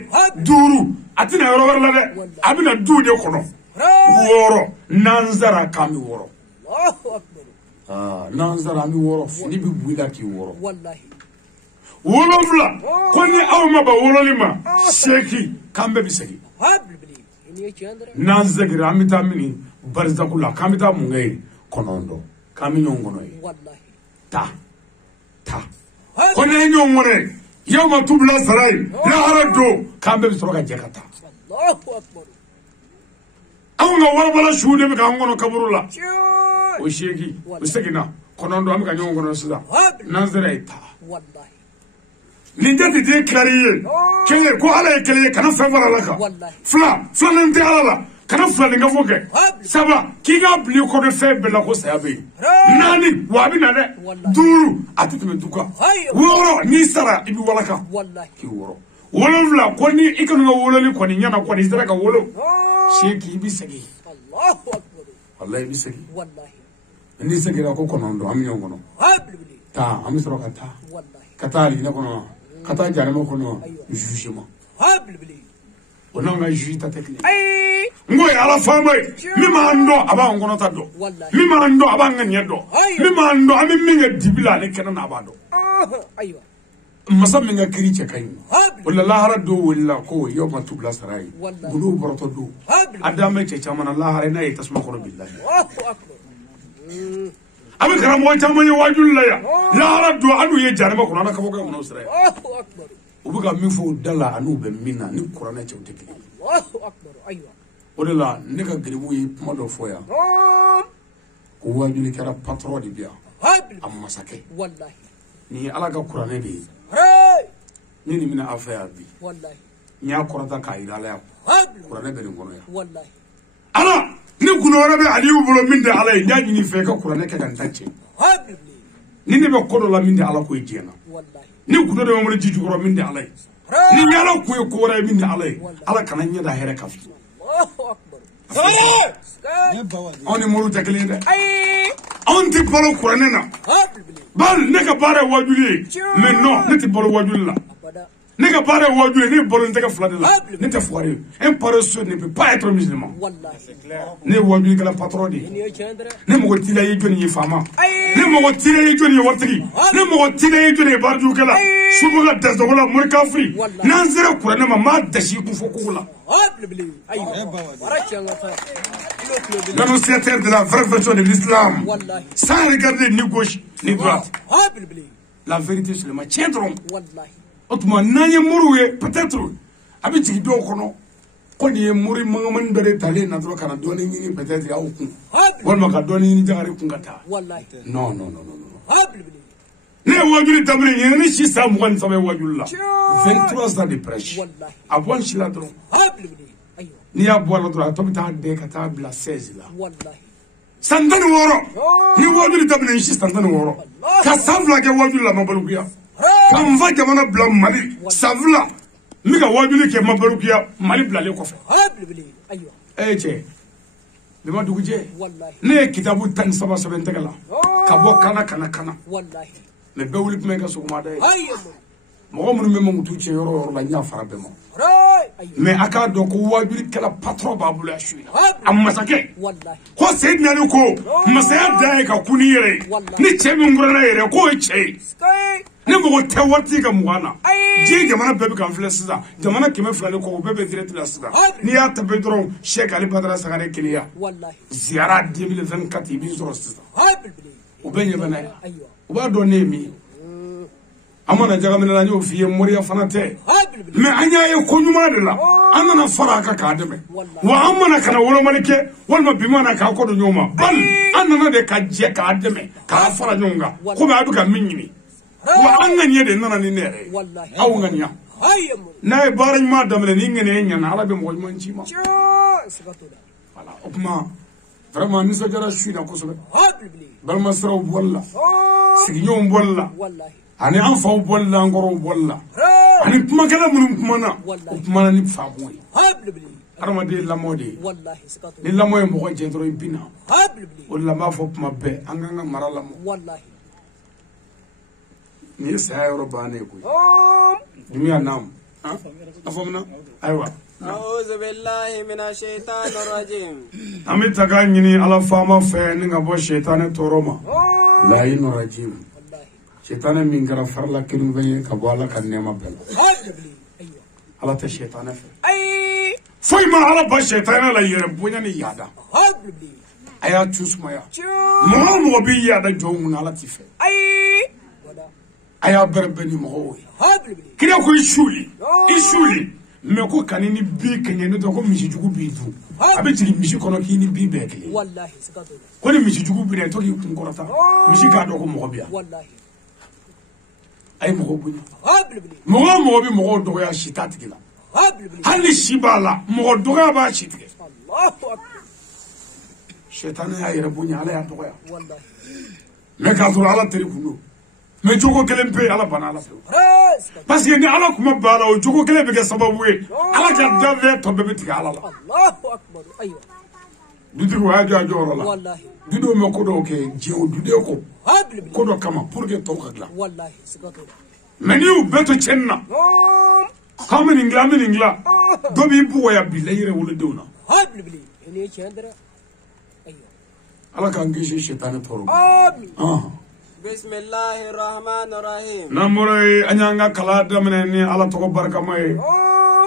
duuru a tɛna yɔrɔ wɛrɛ la dɛ a bɛna du de kɔnɔ wɔɔrɔ nansara kan bɛ wɔɔrɔ Allahu akbar nansara an bɛ wɔɔrɔ fini bɛ bɔ i la k'i wɔɔrɔ wallahi wolonfila ko ni aw ma ba wololi ma seeki k'an bɛɛ bɛ segin habli ini ye tiɲɛ dɛ n'an seginna an bɛ taa mini barisaku la k'an bɛ taa mun kɛ yen kɔnɔntɔn k'an bɛ ɲɔgɔn kɔnɔ yen wallahi ta ko ne ye ɲɔgɔn kɔnɔ yen yaw ma tubila sara yen lahara don k'an bɛɛ bɛ sɔrɔ ka jɛ ka taa Allahu akbar anw ka warabala suw de bɛ k'an kɔnɔ kaburu la tiɲɛ o seeki o seginna kɔnɔntɔn an bɛ ka ɲɔgɔn kɔnɔ sisan n'an sera yen ta wallahi nin tɛ tete kilari ye kelen ko ala ye kelen ye kana fɛn fara ala kan filanan tɛ ala la kana filanin kafo kɛ saba k'i ka bila kɔnɔ fɛn bɛɛ la ko saya bɛ yen naani wa a bɛ na dɛ duuru a tɛ tɛmɛ du kan wɔɔrɔ n'i sara i bɛ walaka k'i wɔɔrɔ wolonfila ko ni i kɔni ka wololi kɔni ɲɛna kɔni i sera ka wolo seeki i bɛ segin walayi i bɛ segin n'i seginna ko kɔnɔntɔn an bɛ ɲɔgɔn kɔnɔ taa an bɛ sɔrɔ ka taa ka taa alijinɛ kɔnɔ ka taa janama kɔnɔ jugement o n'an ka juge ta tɛ kelen n ko ye ala faama ye min b'an dɔn a b'an kɔnɔta dɔn min b'an dɔn a b'an ka ɲɛ dɔn min b'an dɔn an bɛ min kɛ dibi la ale kɛnɛ na a b'a dɔn masa min ka kiiri cɛ ka ɲi o la lahara don wulila ko yaw ma tubila sara ye gundo bɔrɔtɔ don a dan bɛ cɛ caman na lahara n'a ye tasuma kɔrɔ bilahi a bɛ karamɔgɔ caman ye wajulu la yan lahara don hali u ye janaba kɔnɔ ala kabako kɔnɔ sira u bɛ ka min fɔ u da la ani u bɛ min na ni kuranɛ cɛw tɛ kelen o de la ne ka garibu ye kuma dɔ fɔ yan ko wajulu kɛra patron de bi yan a masakɛ ni ala ka kuranɛ de ye ni nin bɛna aw fɛ yan bi n y'a kɔrɔta k'a yira ala yan kuranɛ bɛ nin kɔnɔ yan ala ni kunna wɛrɛ bɛ aliyu bolo min tɛ ala ye n y'a ɲini fɛ ka kuranɛ kɛ ka n ta cɛ ni ne bɛ ko dɔ la min tɛ ala ko ye diɲɛ na ni kunna dɔ bɛ n bolo ji jukɔrɔ min tɛ ala ye ni ala kun ye ko wɛrɛ ye min tɛ ala ye ala kana ɲɛ da hɛrɛ kan anw ni mori tɛ kelen ye dɛ anw tɛ balo kuranɛ na bali ne ka baara ye wajuli ye mais non ne tɛ balo wajuli la ne ka baara ye wajuli ye ne balo n tɛgɛ fila de la ne tɛ fugari ye un paresseux ne peut pas être musulman ne ye wajulikɛla patron de ye ne mɔgɔ t'i la i ye jɔnni ye faama ne mɔgɔ t'i la i ye jɔnni ye waritigi ne mɔgɔ t'i la i ye jɔnni ye baarijugukɛla sugu ka dasɔgɔla morikafiri n'an sera kuranɛ ma m'a dasi i kun fɔ kogo la l'annonciateur de la vraie version de l'islam sans regarder ni gauche ni droite la vérité seulement tiens dɔrɔn o tuma n'an ye moriw ye peut-être a bɛ jigin dɔw kɔnɔ ko nin ye mori mangamani dɔ de talen na dɔrɔn ka na dɔɔni ɲini peut-être aw kun walima ka dɔɔni ɲini jagare kun ka taa non ne ye wajuli daminɛ ɲinɛ ni si san 23 ye wajuli la 23 ans de prêche a bɔ n si la dɔrɔn n'i y'a bɔ a la dɔrɔn a tɔ bɛ taa den ka taa bila 16 la san 16 ni wajuli daminɛ n si san 16 ka san 2 kɛ wajuli la ma balikuya ka n fa jamana bila Mali san 2 n bɛ ka wajuli kɛ ma balikuya Mali bilalen kɔfɛ cɛ bima dugu jɛ ne ye kitabu 17 sɛbɛn n tɛgɛ la ka bɔ kana mais bɛɛ wuli tuma i ka sɔgɔmada ye mɔgɔ minnu bɛ mankutu cɛ yɔrɔ o yɔrɔ la n y'a fara bɛɛ ma mais a k'a dɔn ko wajulikɛla patron b'a bolo a su in na a masakɛ ko Seydina Ali ko masaya dan ye ka kun n'i yɛrɛ ye ni cɛ min kɔrɔla yɛrɛ k'o ye cɛ ye ne mɔgɔ tɛ waritigi ka mugan na diɲɛ jamana bɛɛ bɛ kan filɛ sisan jamana 200 kɔ o bɛɛ bɛ direct la sisan n'i y'a tape dɔrɔn Cheikh Ali Badara Sagare Keleya ziyara 2024 i b'i sɔrɔ sisan o bɛɛ ɲɛ bɛ na yan u b'a dɔn ne ye min ye an mana ɲagamina la n y'o f'i ye moriya fana tɛ mais an y'a ye ko ɲuman de la an nana fara a kan k'a dɛmɛ wa an mana kana wolomali kɛ walima bi mana k'a kɔ don ɲɔgɔn ma bali an nana de ka jɛ k'a dɛmɛ k'a fara ɲɔgɔn kan komi a bɛ ka min ɲini wa an ka ɲɛ de nana ni ne yɛrɛ ye aw ŋaniya n'a ye baara ɲuman daminɛ ni ŋaniya ɲɛna ala bɛ mɔgɔ ɲuman ci ma voilà o tuma vraiment nisɔndiyara su in na kosɛbɛ balimasiraw bɔli la sigiɲɔgɔnw bɔli la ani an faw bɔli la an kɔrɔw bɔli la ani kuma kala mun kuma na kuma na ni faamu ye hablu bili adamaden lamɔ de ye wallahi sikatu ni lamɔ ye mɔgɔ jɛ dɔrɔn i bina hablu bili o de la n b'a fɔ kuma bɛɛ an k'an ka mara lamɔ wallahi nin ye saya yɔrɔ bannen ye koyi dunuya naamu a faamuya ayiwa أعوذ بالله من الشيطان الرجيم an bɛ ta k'a ɲini ala faama fɛ ni ka bɔ sɛtanɛ tɔɔrɔ ma layi nɔrɔjim sɛtanɛ min kɛra farila kelen fɛn ye ka bɔ ala ka nɛɛma bɛɛ la hablu bili aywa ala tɛ sɛtanɛ fɛ ay foyi ma ala ba sɛtanɛ la yɛrɛ bonya ni yaada hablu bili a y'a tu sumaya chu mɔgɔ o mɔgɔ b'i yaada jɔn mun na ala t'i fɛ ay wada a y'a bɛrɛ bɛn ni mɔgɔw ye hablu bili kira ko i suuli mɛ ko kani ni bi kɛɲɛ ne tɔ ko misijugu b'i dun a bɛ jigin misi kɔnɔ k'i ni bi bɛɛ kelen wallahi sikatu ko ni misijugu b'i la i to k'i kun kɔrɔta misi k'a dɔn ko mɔgɔ bɛ yan wallahi a ye mɔgɔw bonya hablu bili mɔgɔ o mɔgɔ bɛ mɔgɔw dɔgɔya si t'a tigi la hablu bili hali ni si b'a la mɔgɔ dɔgɔya b'a si tigɛ allahu akbar sɛtanɛ y'a yɛrɛ bonya ala y'a dɔgɔya wallahi mɛ k'a sɔrɔ ala teri kun don mɛ jogo kelen pe ala bana ala fɛ sikatu parce que ni ala kuma banna o jogo kelen bɛ kɛ sababu ye ala ka danfɛn tɔ bɛɛ bɛ tigɛ ala la allahu akbar aywa dutigi o y'a jɔ a jɔyɔrɔ la wallahi dudenw bɛ ko dɔw kɛ diɲɛ o duden ko hablu bili ko dɔ kama pour que tɔw ka dilan wallahi sikatu mɛ n'i y'u bɛɛ to tiɲɛni na k'an bɛ nin dilan an bɛ nin dilan dɔ b'i bugɔya bi la i yɛrɛ wolodenw na hablu bili ini chendra aywa ala k'an kisi sɛtanɛ tɔɔrɔ ma amin بسم الله الرحمن الرحيم n'an bɔra yen an y'an ka kalan daminɛ ni ala tɔgɔ barikama ye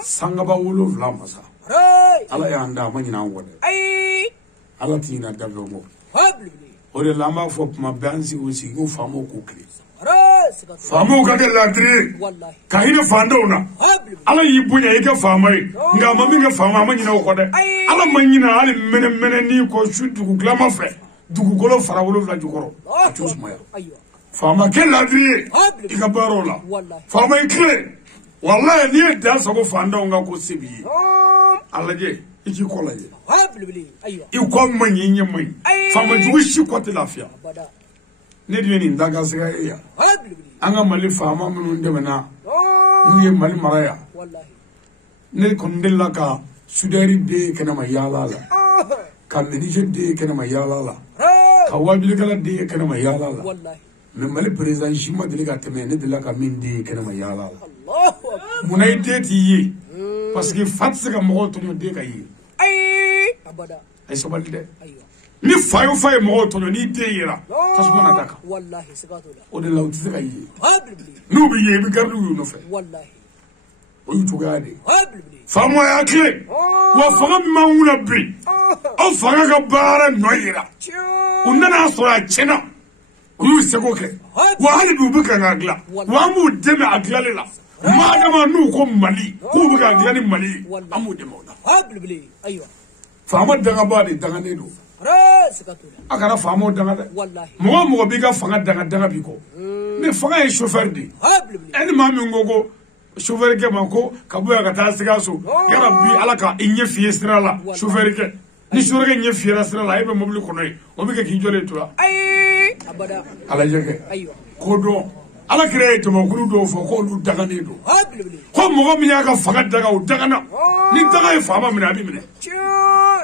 sangaba 7 masa ray ala y'an da a ma ɲinɛ an kɔ dɛ ay ala t'i ɲinɛ danfɛnw kɔ hablu bili o de la an b'a fɔ tuma bɛɛ an sigi o sigi ko faamaw k'u kile ray sikatu faamaw ka kɛ laadiri ye wallahi ka hinɛ fandenw na hablu bili ala y'i bonya i kɛ faama ye nka a ma min kɛ faama a ma ɲinɛ o kɔ dɛ ala ma ɲinɛ hali mɛnɛmɛnɛni kɔ su dugu tilama fɛ dugukolo fara 7 jukɔrɔ a t'o sumaya aywa faama kɛ laadiri ye i ka baaraw la wallahi faama i tile wallahi n'i ye dan sago fandenw kan ko se b'i ye a lajɛ i k'i kɔ lajɛ hablu bili aywa i kɔ man ɲi i ɲɛ man ɲi faama jugu si kɔ tɛ lafiya bada ne dun ye nin dankasɛgɛ ye yan hablu bili an ka mali faama minnu dɛmɛna n'u ye mali mara yan wallahi ne kɔni delila ka sudɛri den kɛnɛma yaala la ka menuisier den kɛnɛma yaala la ray ka wajulikɛla den kɛnɛma yaala la wallahi mɛ mali président si ma deli ka tɛmɛ ne delila ka min den kɛnɛma yaala la allahu akbar munna i den t'i ye parce que fa tɛ se ka mɔgɔw tɔɲɔ den ka ye ay abada a ye sabali dɛ aywa ni fa ye fa ye mɔgɔw tɔɲɔ n'i den yera tasuma na da kan wallahi sikatu o de la u tɛ se ka ye hablu bili n'u bɛ ye i bɛ garidiw y'u nɔfɛ wallahi o y'u cogoya de ye hablu bili faama y'a tile wa fanga min b'an kunna bi aw fanga ka baara nɔ yira u nana sɔrɔ a tiɲɛna u y'u seko kɛ wa hali bi u bɛ ka k'a dilan wa an b'u dɛmɛ a dilanli la maa dama n'u ko mali k'u bɛ ka dilan ni mali ye an b'u dɛmɛ o la hablu bili aywa faama dangaba de danganen don ray sikatu a kana faamaw danga dɛ wallahi mɔgɔ o mɔgɔ b'i ka fanga danga b'i kɔ mais fanga ye chauffeur de ye hablu bili e ni maa min ko chauffeur kɛ ma ko ka bɔ yan ka taa Sikaso yala bi ala ka i ɲɛ fiyɛ sira la chauffeur kɛ ni chauffeur kɛ ɲɛ fiyɛra sira la e bɛ mobili kɔnɔ ye o bɛ kɛ k'i jɔlen to la ay abada a lajɛ kɛ aywa ko dɔn ala kira ye jamakulu dɔw fɔ k'olu daganen don hablu bili ko mɔgɔ min y'a ka fanga daga o dagana ni daga ye faama minɛ a bɛ minɛ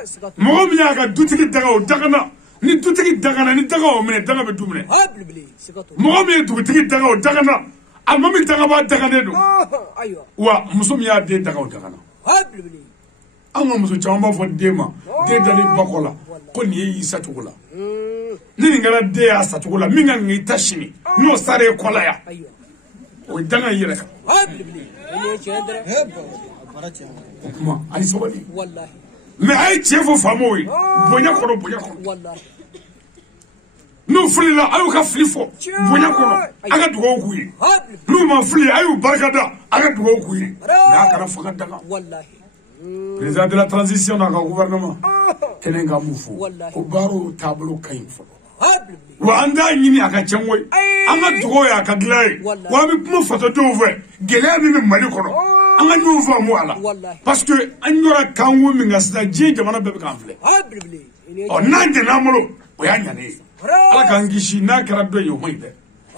sikatu mɔgɔ min y'a ka dutigi daga o dagana ni dutigi dagana ni daga o minɛ daga bɛ du minɛ hablu bili sikatu mɔgɔ min ye dugutigi daga o dagana alimami daga b'a daganen don aywa wa muso min y'a den daga o dagana hablu bili an ka muso caman b'a fɔ den ma den dalen bakɔ la ko nin ye y'i sacogo la ni nin kɛra den y'a sacogo la min ka ŋa i ta sini n'o sara e kɔ la yan aywa o ye danga i yɛrɛ kan hablu bili ini chendra o kuma a ye sabali wallahi mɛ a ye tiɲɛ fɔ faamaw ye bonya kɔnɔ bonya kɔnɔ wallahi n'u filila a y'u ka fili fɔ bonya kɔnɔ a ka dugawu k'u ye hablu bili n'u ma fili a y'u barikada a ka dugawu k'u ye mɛ a kana fanga daga wallahi président de la transition n'a ka gouvernement kɛnɛ ka mun fɔ ko baaraw taabolo ka ɲi fɔlɔ hablu bili wa an t'a ɲini a ka cɛn koyi an ka dugawu ye a ka dilan ye wa an bɛ kuma fasodenw fɛ gɛlɛya min bɛ mali kɔnɔ an ka ɲɔgɔn faamu a la parce que an yɔrɔ kan wo min kan sisan diɲɛ jamana bɛɛ bɛ k'an filɛ hablu bili ini ɔ n'an jɛn'a bolo o y'a ɲanen ye ala k'an kisi n'a kɛra dɔ ye o man ɲi dɛ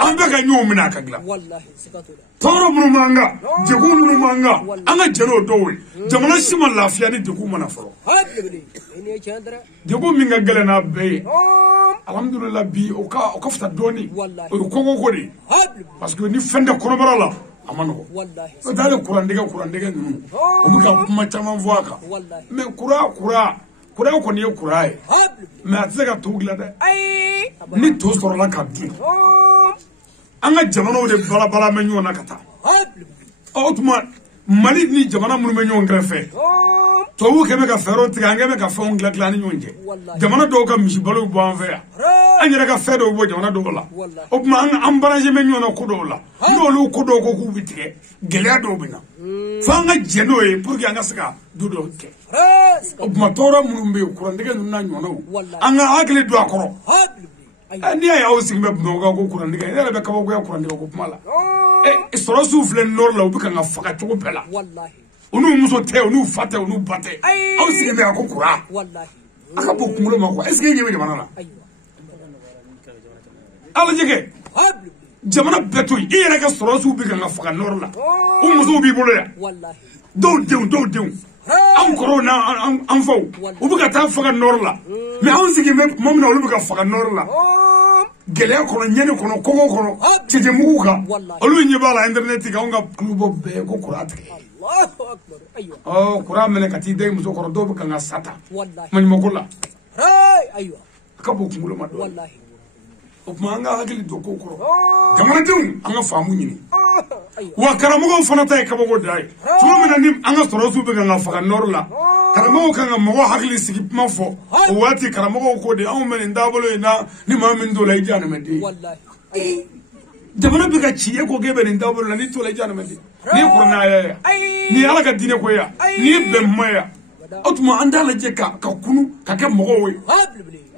an bɛ ka ɲɔgɔn minɛ a ka dilan wallahi sikatu la tɔɔrɔ minnu b'an kan degun minnu b'an kan an ka jɛn n'o dɔw ye jamana si ma lafiya ni degun mana fɔlɔ degun min ka gɛlɛn n'a bɛɛ ye alhamdulillah bi o ka fisa dɔɔni o ye kɔngɔko de ye parce que ni fɛn tɛ kɔnɔbara la a ma nɔgɔ n'o tɛ hali kurandɛgɛ ninnu o bɛ ka kuma caman fɔ a kan mais kura kɔni ye kura ye mais a tɛ se ka to dilan dɛ ni to sɔrɔla ka dun an ka jamanaw de balabala bɛ ɲɔgɔn na ka taa o tuma Mali ni jamana minnu bɛ ɲɔgɔn kɛrɛfɛ tubabuw kɛmɛ ka fɛɛrɛw tigɛ an kɛmɛ ka fɛnw dilan an ni ɲɔgɔn cɛ jamana dɔw ka misibalow bɔ an fɛ yan an yɛrɛ ka fɛn dɔw bɔ jamana dɔw la o tuma an baraji bɛ ɲɔgɔn na ko dɔw la n'olu ko dɔw ko k'u bɛ tigɛ gɛlɛya dɔw bɛ na fo an ka jɛ n'o ye pour que an ka se ka du dɔw kɛ o tuma tɔɔrɔ minnu bɛ yen kurandɛgɛ ninnu n'a ɲɔgɔnnaw an ka hakili don a kɔrɔ n'i y'a ye aw sigi bɛ Bamakɔ ko kurandɛgɛ ne yɛrɛ bɛ kabakoya kurandɛgɛ ko kuma la sɔrɔsiw filɛ nɔri la u bɛ ka n ka faga cogo bɛɛ la u n'u muso tɛ u n'u fa tɛ u n'u ba tɛ aw sigi bɛ a ko kura a ka bon kunkolo ma quoi est-ce que e ɲɛ bɛ jamana la ala jɛgɛ jamana bɛɛ to yen i yɛrɛ ka sɔrɔsiw bɛ ka n ka faga nɔri la o musow b'i bolo yan dɔw denw an kɔrɔw n'an faw u bɛ ka taa faga nɔri la mais anw sigi bɛ tuma min na olu bɛ ka faga nɔri la gɛlɛya kɔnɔ ɲɛni kɔnɔ kɔngɔ kɔnɔ cɛcɛmugu kan olu ɲɛ b'a la internet kan anw ka kulubɔ bɛɛ ko kura tigɛ kura minɛ ka t'i da i muso kɔrɔ dɔw bɛ ka n ka sa ta maɲumako la a ka bon kunkolo ma dɔɔnin o tuma an ka hakili don ko kɔrɔ jamanadenw an ka faamu ɲini wa karamɔgɔw fana ta ye kabako da ye tuma min na ni an ka sɔrɔsiw bɛ ka n ka faga nɔri la karamɔgɔw kan ka mɔgɔ hakili sigi kuma fɔ o waati karamɔgɔw ko de anw bɛ nin taabolo in na ni maa min t'o la i diya adamaden jamana bɛ ka ci e ko k'e bɛ nin taabolo la n'i t'o la i diya adamaden n'i ye kɔrɔnaya ya n'i ye ala ka diinɛ ko ya n'i ye bɛnma ya o tuma an t'a lajɛ ka kunu ka kɛ mɔgɔw ye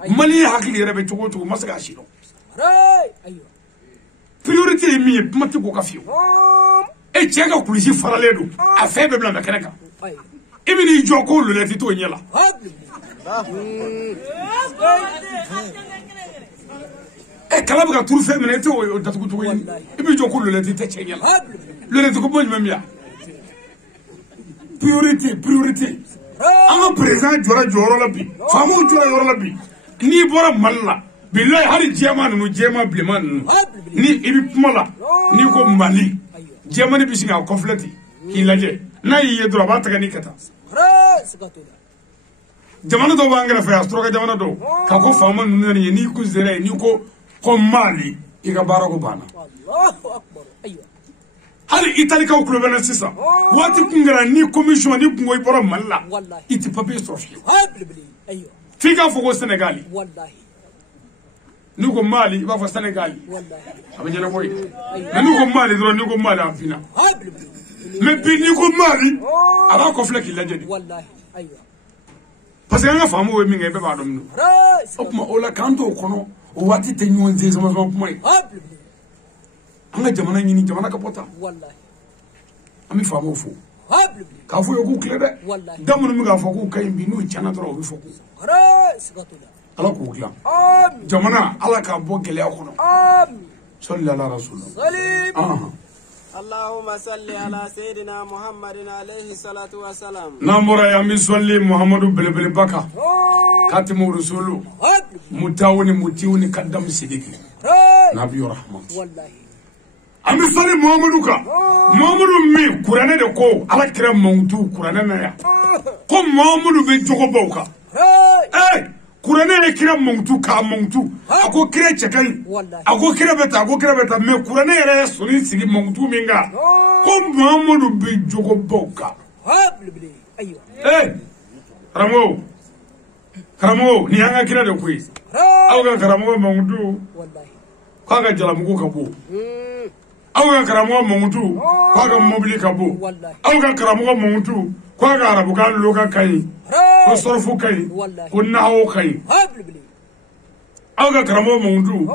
Maliyɛn hakili yɛrɛ bɛ cogo o cogo ma se k'a si dɔn priorité ye min ye kuma tɛ k'o ka fiyewu e cɛ ka kulusi faralen don a fɛn bɛɛ bila bɛ kɛnɛ kan i bɛ n'i jɔ ko lulɛti t'o ɲɛ la kala bɛ ka turu fɛn minɛ i t'o datugu cogo ye i bɛ jɔ ko lulɛti tɛ cɛ ɲɛ la lulɛti ko bɔ jumɛn bɛ yan priorité an ka président jɔra jɔyɔrɔ la bi faamaw jɔra yɔrɔ la bi n'i bɔra Mali la bilahi hali jɛman ninnu jɛman bilenman ninnu ni i bɛ kuma la n'i ko Mali jɛmani bɛ sin k'a kɔfilɛ ten k'i lajɛ n'a y'i ye dɔrɔn a b'a tɛgɛ ni ka taa jamana dɔw b'an kɛrɛfɛ yan suraka jamana dɔw k'a ko faama ninnu ye n'i ko zera ye n'i ko Mali i ka baara ko banna hali italikaw tulo bɛ na sisan waati kun kɛra ni commission ni kungo i bɔra Mali la i tɛ papier sɔrɔ fiyewu f'i k'a fɔ ko Sénégal n'u ko Mali i b'a fɔ Sénégal a bɛ ɲɛnabɔ yen mais n'u ko Mali dɔrɔn n'i ko Mali a finna mais bi n'i ko Mali a b'a kɔfilɛ k'i lajɛ de parce que an ka faamaw ye min kɛ bɛɛ b'a dɔn min don o tuma o la k'an t'o kɔnɔ o waati tɛ ɲɔgɔn se sama kuma ye an ka jamana ɲini jamana ka bɔ tan an bɛ faamaw fo k'a fɔ ye k'u tile dɛ da minnu bɛ k'a fɔ k'u ka ɲi bi n'u tiɲɛna dɔrɔn o bɛ fɔ k'u ala k'u dilan jamana ala k'a bɔ gɛlɛya kɔnɔ sɔli ala rasulillah اللهم صل على سيدنا محمد عليه الصلاة والسلام نامورا يا مصلي محمد بلبلبكا كاتم رسول متاوني متيوني قدام سيدك نبي رحمة أمي صلي محمد كا محمد مي قرآن دكو على كرام موتو قرآن نيا كم محمد بيجوكو بوكا Kurane kira mongtu ka mongtu ako kira chekai ako kira beta me kurane yɛrɛ sori sigi mongtu minga ko Muhammadu bi jogo boka karamo ni anga kira de koyi aw ka karamo mongtu ko ka jalamugo ka bo aw ka karamo mongtu ko ka mobili ka bo aw ka karamo mongtu ko ka arabu ka loka kai ko sorfu kai ko nawo kai aw ka karamo mundu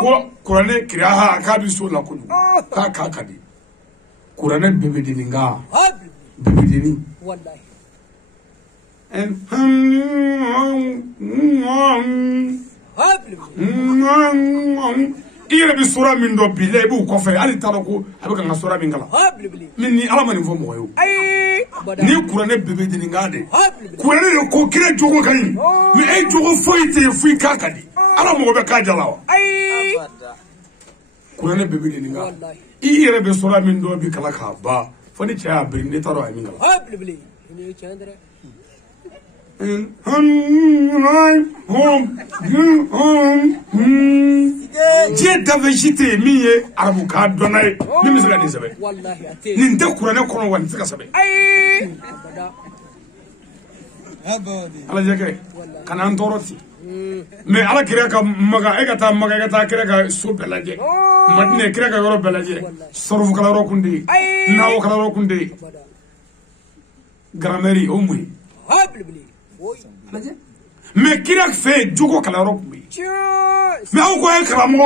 ko kurane kiraha ka bi so la kudu ka kadi kurane bebedini nga bebedini wallahi ira bi sura min do bile bu ko fe ali taro ko abika nga sura min kala min ni ala mani fo mo yo ni kurane bebe de ngade kurane ko kire jogo kan mi e jogo foite fu kakadi ala mo be ka jalawa kurane bebe de ngade ira bi sura min do bi kala ka ba foni cha bi ni taro ay min kala ni chandra Dieu t'avait jeté miye arabuka donay ni misala ni sabe ni nte kurane kono wan sika sabe ala jeke kana ndoroti mais ala kire ka maga e kata maga e kata kire ka so belaje madine kire ka yoro belaje sorfu kala ro kundi nawo kala ro kundi grammaire o muy mais kira fait jogo kala ro kundi mais aw ko e kala mo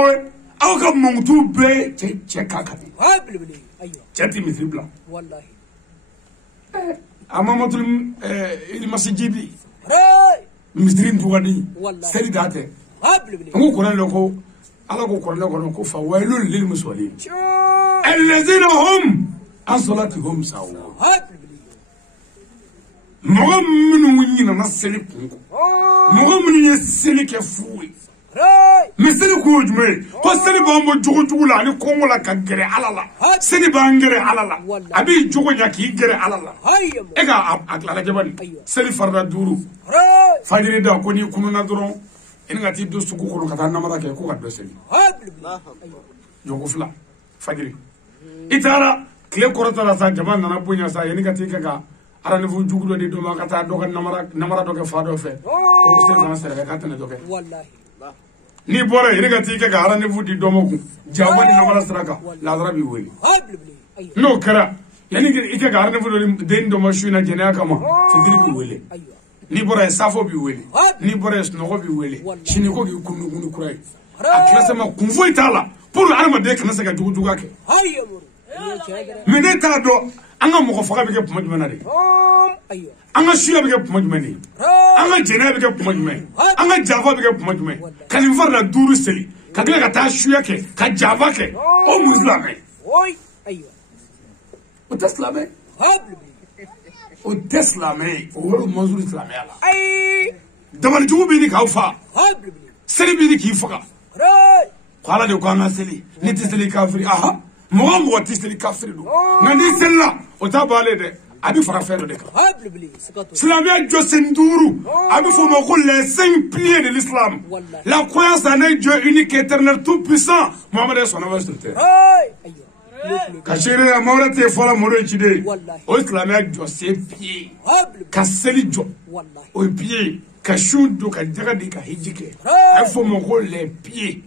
aw ka mongtu be che kaka chati misibla wallahi amamatul il masjidi misrin tuwani seri date ngu kuran loko ala ko kuran loko ko fa wailul lil musallin alladhina hum an salatihum sawun mogom minu nyina na seli kunko mogom minu seli ke fuwi miseli ko jume ko seli ba mo jogo la ni kongo la ka gere alala seli ba ngere alala abi jogo nya ki gere alala ega akla jabani seli farda duru fajiri da ko ni kunu na dron en ngati do suku ko kata namara ke ko gaddo seli jogo fla fajiri itara kle korata la sa jaman na bunya sa en ngati ka arane fu jugudo de do ma kata do kan namara do ke fa do fe ko seli na sere ka tane do ke wallahi ni bora ine gati ke garane fu di domo ku jamani namara saraka la darabi weli no kara yani ike garane fu do den do mashina jena kama fidiri bi weli ni bora safo bi weli ni bora snogo bi weli shini ko gi kunu kurai aklasa ma kunfo itala pour arma de kana saka jugu ke mene ta do anga mo ko faka bi ke puma jumana de anga shiya bi ke puma jumani anga jena bi ke puma jumani anga java bi ke puma jumani kalim farda duru seli kakle ka ta shiya ke ka java ke o muslime oy aywa o taslame o taslame o manzur islami ala ay damal jugu bi ni ka fa seli bi ni ki faka qala de ko anga seli ni tiseli kafiri aha mo tiseli kafiri do ngandi sella o ta bale de abi farafero de Islamia Josenduru abi fomo ko les 5 piliers de l'islam la croyance en un Dieu unique éternel tout puissant Mohammed sallallahu alayhi wa sallam kashire amora te fola moro chide o Islamia Jose pied kaseli jo o pied kashudo ka jagadi ka hijike ay fomo ko les pieds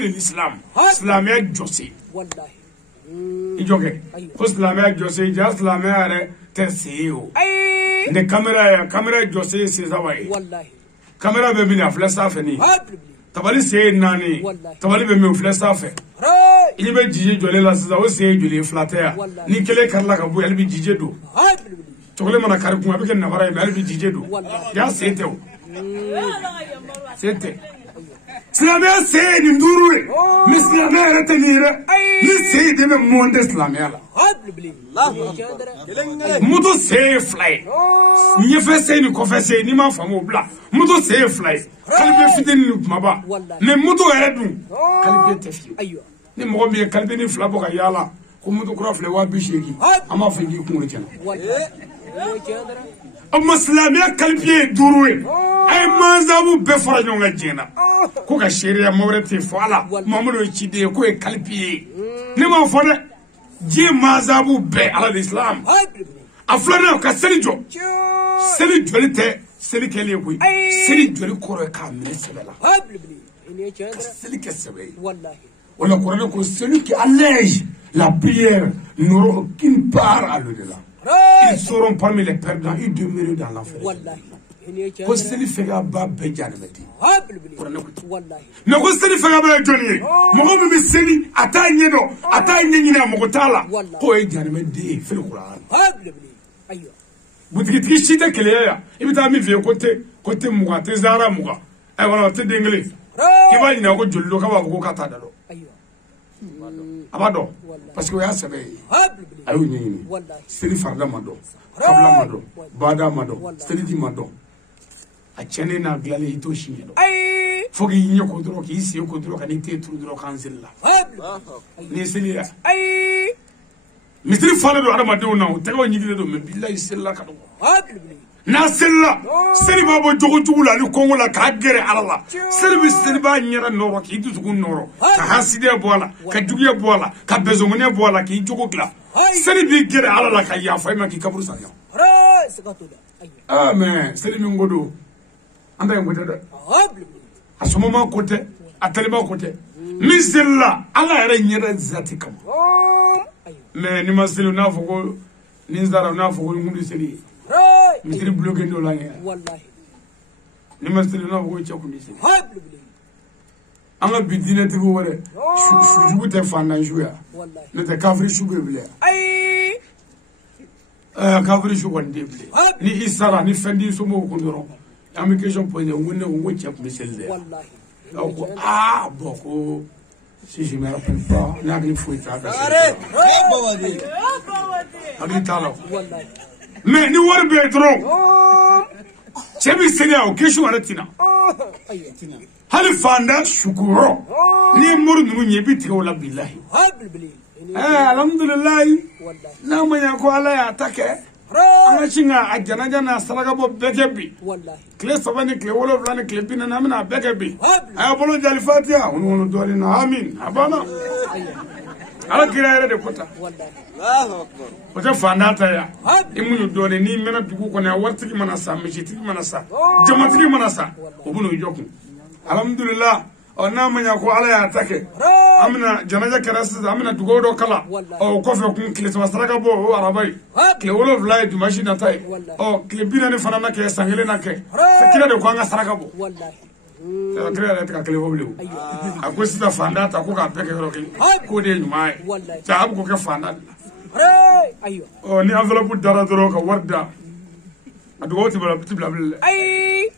de l'islam Islamia Jose wallahi ijoke ko Islamia Jose ja Islamia are tesio ne kamera Jose se zawai wallahi kamera be bini afla safe ni tabali se nani tabali be me afla safe ili be jije jole la se zawo se jole flatter ni kele karla ka bu ali bi jije do tokole mana kar ku abike na bara be ali bi jije do ya se tew sete Islamia se ni nduru mi Islamia retenire ni se de me monde Islamia la muto se fly ni fe se ni ko fe se ni ma famo bla muto se fly kalbe fideni ni maba mais muto eredu kalbe tefi ni mo bi kalbe ni fla boka yala ko muto kro fle wa bi shegi ama fe gi kun rechana amma Islamia kalbe duruwe ay manzabu be fara nyonga jena ko ka sharia mawrete fala mamudo chide ko e kalbi ni ma fone je mazabu be ala l'islam aflana ka selijo seli jolite seli kele ko seli joli ko ka mesela seli ke sebe wallahi wala Coran ko celui qui allège la prière n'aura aucune part à l'au-delà ils seront parmi les perdants ils demeurent dans l'enfer wallahi ko seli fega ba be janabati wallahi no ko seli fega ba joni mo ko mi seli ata nyedo ata nyina mo ko tala ko e janabati fil Quran aywa butiki shita keleya ibita mi vie côté muga te zara muga ay wala te dengle kiba ina ko jollo ka ba ko ka ta dalo ايوه abado parce que ya sabe ayu nyini والله seri farda mado kabla mado bada mado seri di mado a chene na glale ito shinyedo اي fogi yinye ko dro ki isi ko dro ka ni te tru dro kansilla ni seliya اي misiri fale do adama de na o tego nyigile do me billahi sella ka do هابل na sella seri babo jogo jugula ni kongo la ka gere alala seri bi seri ba nyera noro ki du sugun noro ka haside bola ka jugiye bola ka bezongone bola ki jogo gla seri bi gere alala ka ya fa ma ki kaburu sa yo راس قطوده ايوه amen seri mi ngodo anda ngodo de هابل asoma ma kote atalima kote mi sella ala yere nyera zati kam ايوه mais ni ma selu na foko ni zara na foko ngundu seri راي mitri bloqué ndo la ngi والله ni ma selu na foko chakundi seri هابل anga bidine tigo wore jugu te fanda juya والله ne te kafri shugo bile اي kafri shugo ndebile ni isara ni fendi somo kundoro ami question posé wonne wo chep miselde والله donc boko si je me rappelle pas n'a rien fouet ça agli talo والله mais ni war be trop chebi senya o question aratina ايوه hali fanda shukuro ni muru nunu nyebi tigo la billahi هابل بلي alhamdulillah والله na manya ko ala ya take راي ana chinga ajana jana salaga bo bekebi والله kle sabani kle wolo flani kle bina na mina bekebi هابل ay bolo jali fatiha onu doli na amin abana ala kira ere de kota والله الله أكبر kota fanda ta ya هابل imu doli ni mena dugu ko na wartigi mana sa mishitigi mana sa jamatigi mana sa obunu joku alhamdulillah ona manya ko ala ya take راي amina janaja karasa amina dugo do kala o ko fe kun kle sama salaga bo o arabai kile wolo vlay du machine tay o kile bina ni fana na ke sangele na ke kile de ko anga saraka bo والله kile de ka kile woblu akwesi ta fanda ta ko ka peke ro ke ko de nyumai ta abu ko ke fanda راي ايوه o ni envelope dara doro ka warda adugo ti bala tibla bla اي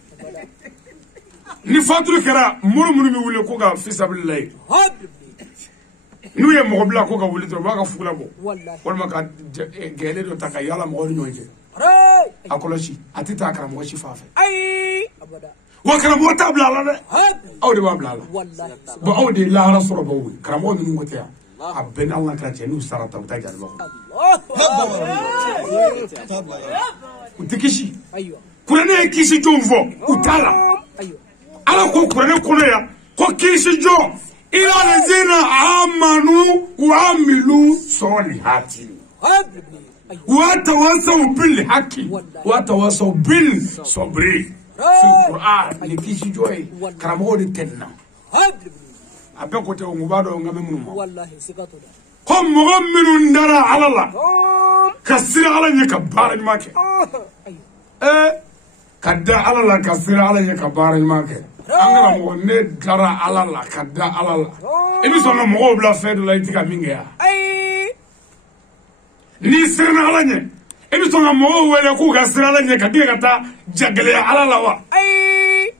ni fatul kara muru muru mi wule ko ga fisabillahi هابل nu ye mo bla ko ga wule to ba ka fugula bo والله walma ka gele do ta ka yala mo ri nyonje راي akoloshi atita kara mo shi fafe اي ابدا wa kara mo ta bla la de هابل aw de ba bla la والله bo aw de la hara soro bo wi kara mo nu ngote ya abben allah kra che nu sarata ta jar bo utikishi ايوه kurane kishi jonfo utala ايوه ala ko kurane kono ya ko kishi jo ila lazina amanu wa amilu solihati هابل ايوه وتواصوا بالحق وتواصوا بالصبر في القرآن لكيشي جوي كرامو تنا هابل أبقى كتير مبادو نعمل والله سكتوا هم مؤمنون درا على الله كسر على يكبار الماك ايوه كدا على الله كسر على يكبار الماك أنا مؤمن درا على الله كدا على الله إني سونا مغوبلا فيد لا يتيكا مينجا اي ni sirna ala nye ebi songa mo wele ku ga sirna ala nye ka diga ta jagale ala la wa اي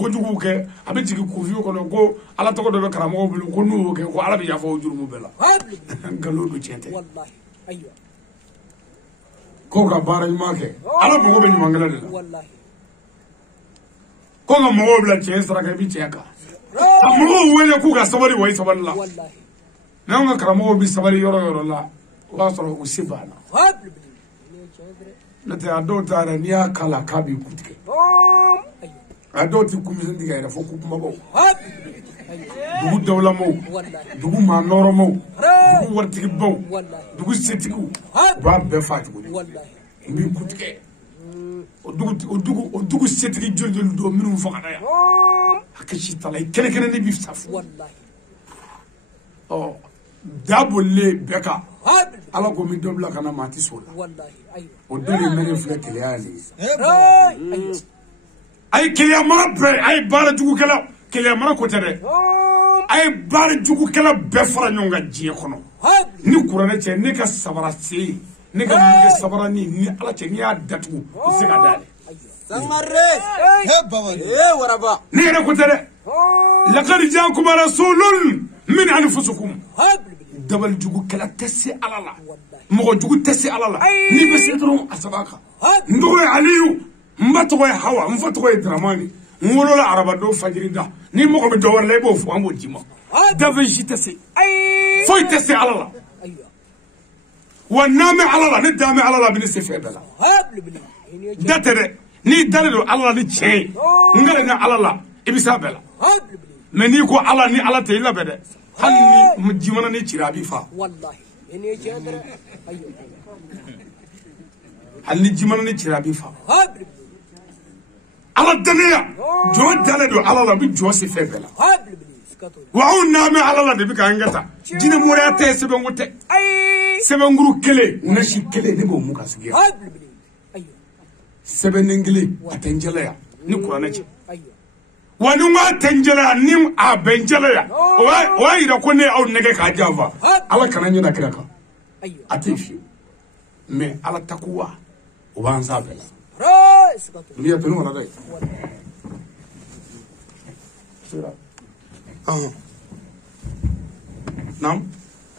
ko jugu ke abi jigi ku fiyo kono ko ala to ko do be karamo bulu ko nu ke ko ala bi ya fo jurmu bela هابل ngalo do chente والله ايوه ko ga bara ma ke ala mo be mangala de والله ko ga mo bela che sara ka bi che ka mo wele ku ga sabari wai sabari la والله na nga karamo bi sabari yoro yoro la wa soro usibana هابل na te ado tara ni akala kabi kutike ايوه ado ti kumisen diga ira fo ku kuma bo هابل ايوه dugu dawla mo والله dugu ma noro mo dugu wartigi bo والله dugu setigi هابل ba be fati ko والله mbi kutike o dugu setigi joljol do minum fakada ya hakashi talay kene kene ne bif saf والله o dabolle beka هابل ala ko mi dobla kana mati sola والله ايوه o dole mene fle keliyani راي ايوه ay keliya mara be ay bara jugu kala keliya mara ko tere ay bara jugu kala be fara nyonga jiye kono هابل ni kurane che ne ka sabara se ne ka mi sabara ni ala che ni ya datu se ka dale سمرة اي إيه وربا ne ne ko tere لقد جاءكم رسول من أنفسكم دبل جوجو كلا تسي على الله مغو جوجو تسي على الله ني بس يدرون أسباقا ندوي عليو مبتغوي حوا مفتغوي دراماني نقولوا العرب دو فجر ده ني مغو مدور ليبو فوامو جيما دبل جي تسي فوي تسي على الله والنامي على الله ندامي على الله بنسي في بلا ده ترى ني دلدو على الله نتشي نغلنا على الله إبسا بلا منيكو على ني على تيلا بدا هل مجيمنا ني تشرابي فا والله إني جادر أيوه هل نجيمنا ني تشرابي فا على الدنيا جو دلدو على الله بجوسي في بلا وعون نامي على الله دي بكا انغتا جينا مورياتي سبنغوتي سبنغرو كلي نشي كلي نبو موكا سجيا سبنغلي اتنجليا نكورا نجي ونما تنجلا نيم ابنجلا واي دا كوني او نغي كاجافا على كنانيو دا كراكا اتيفي مي على تقوى وبانسا بلا ميا تنو ولا داي نعم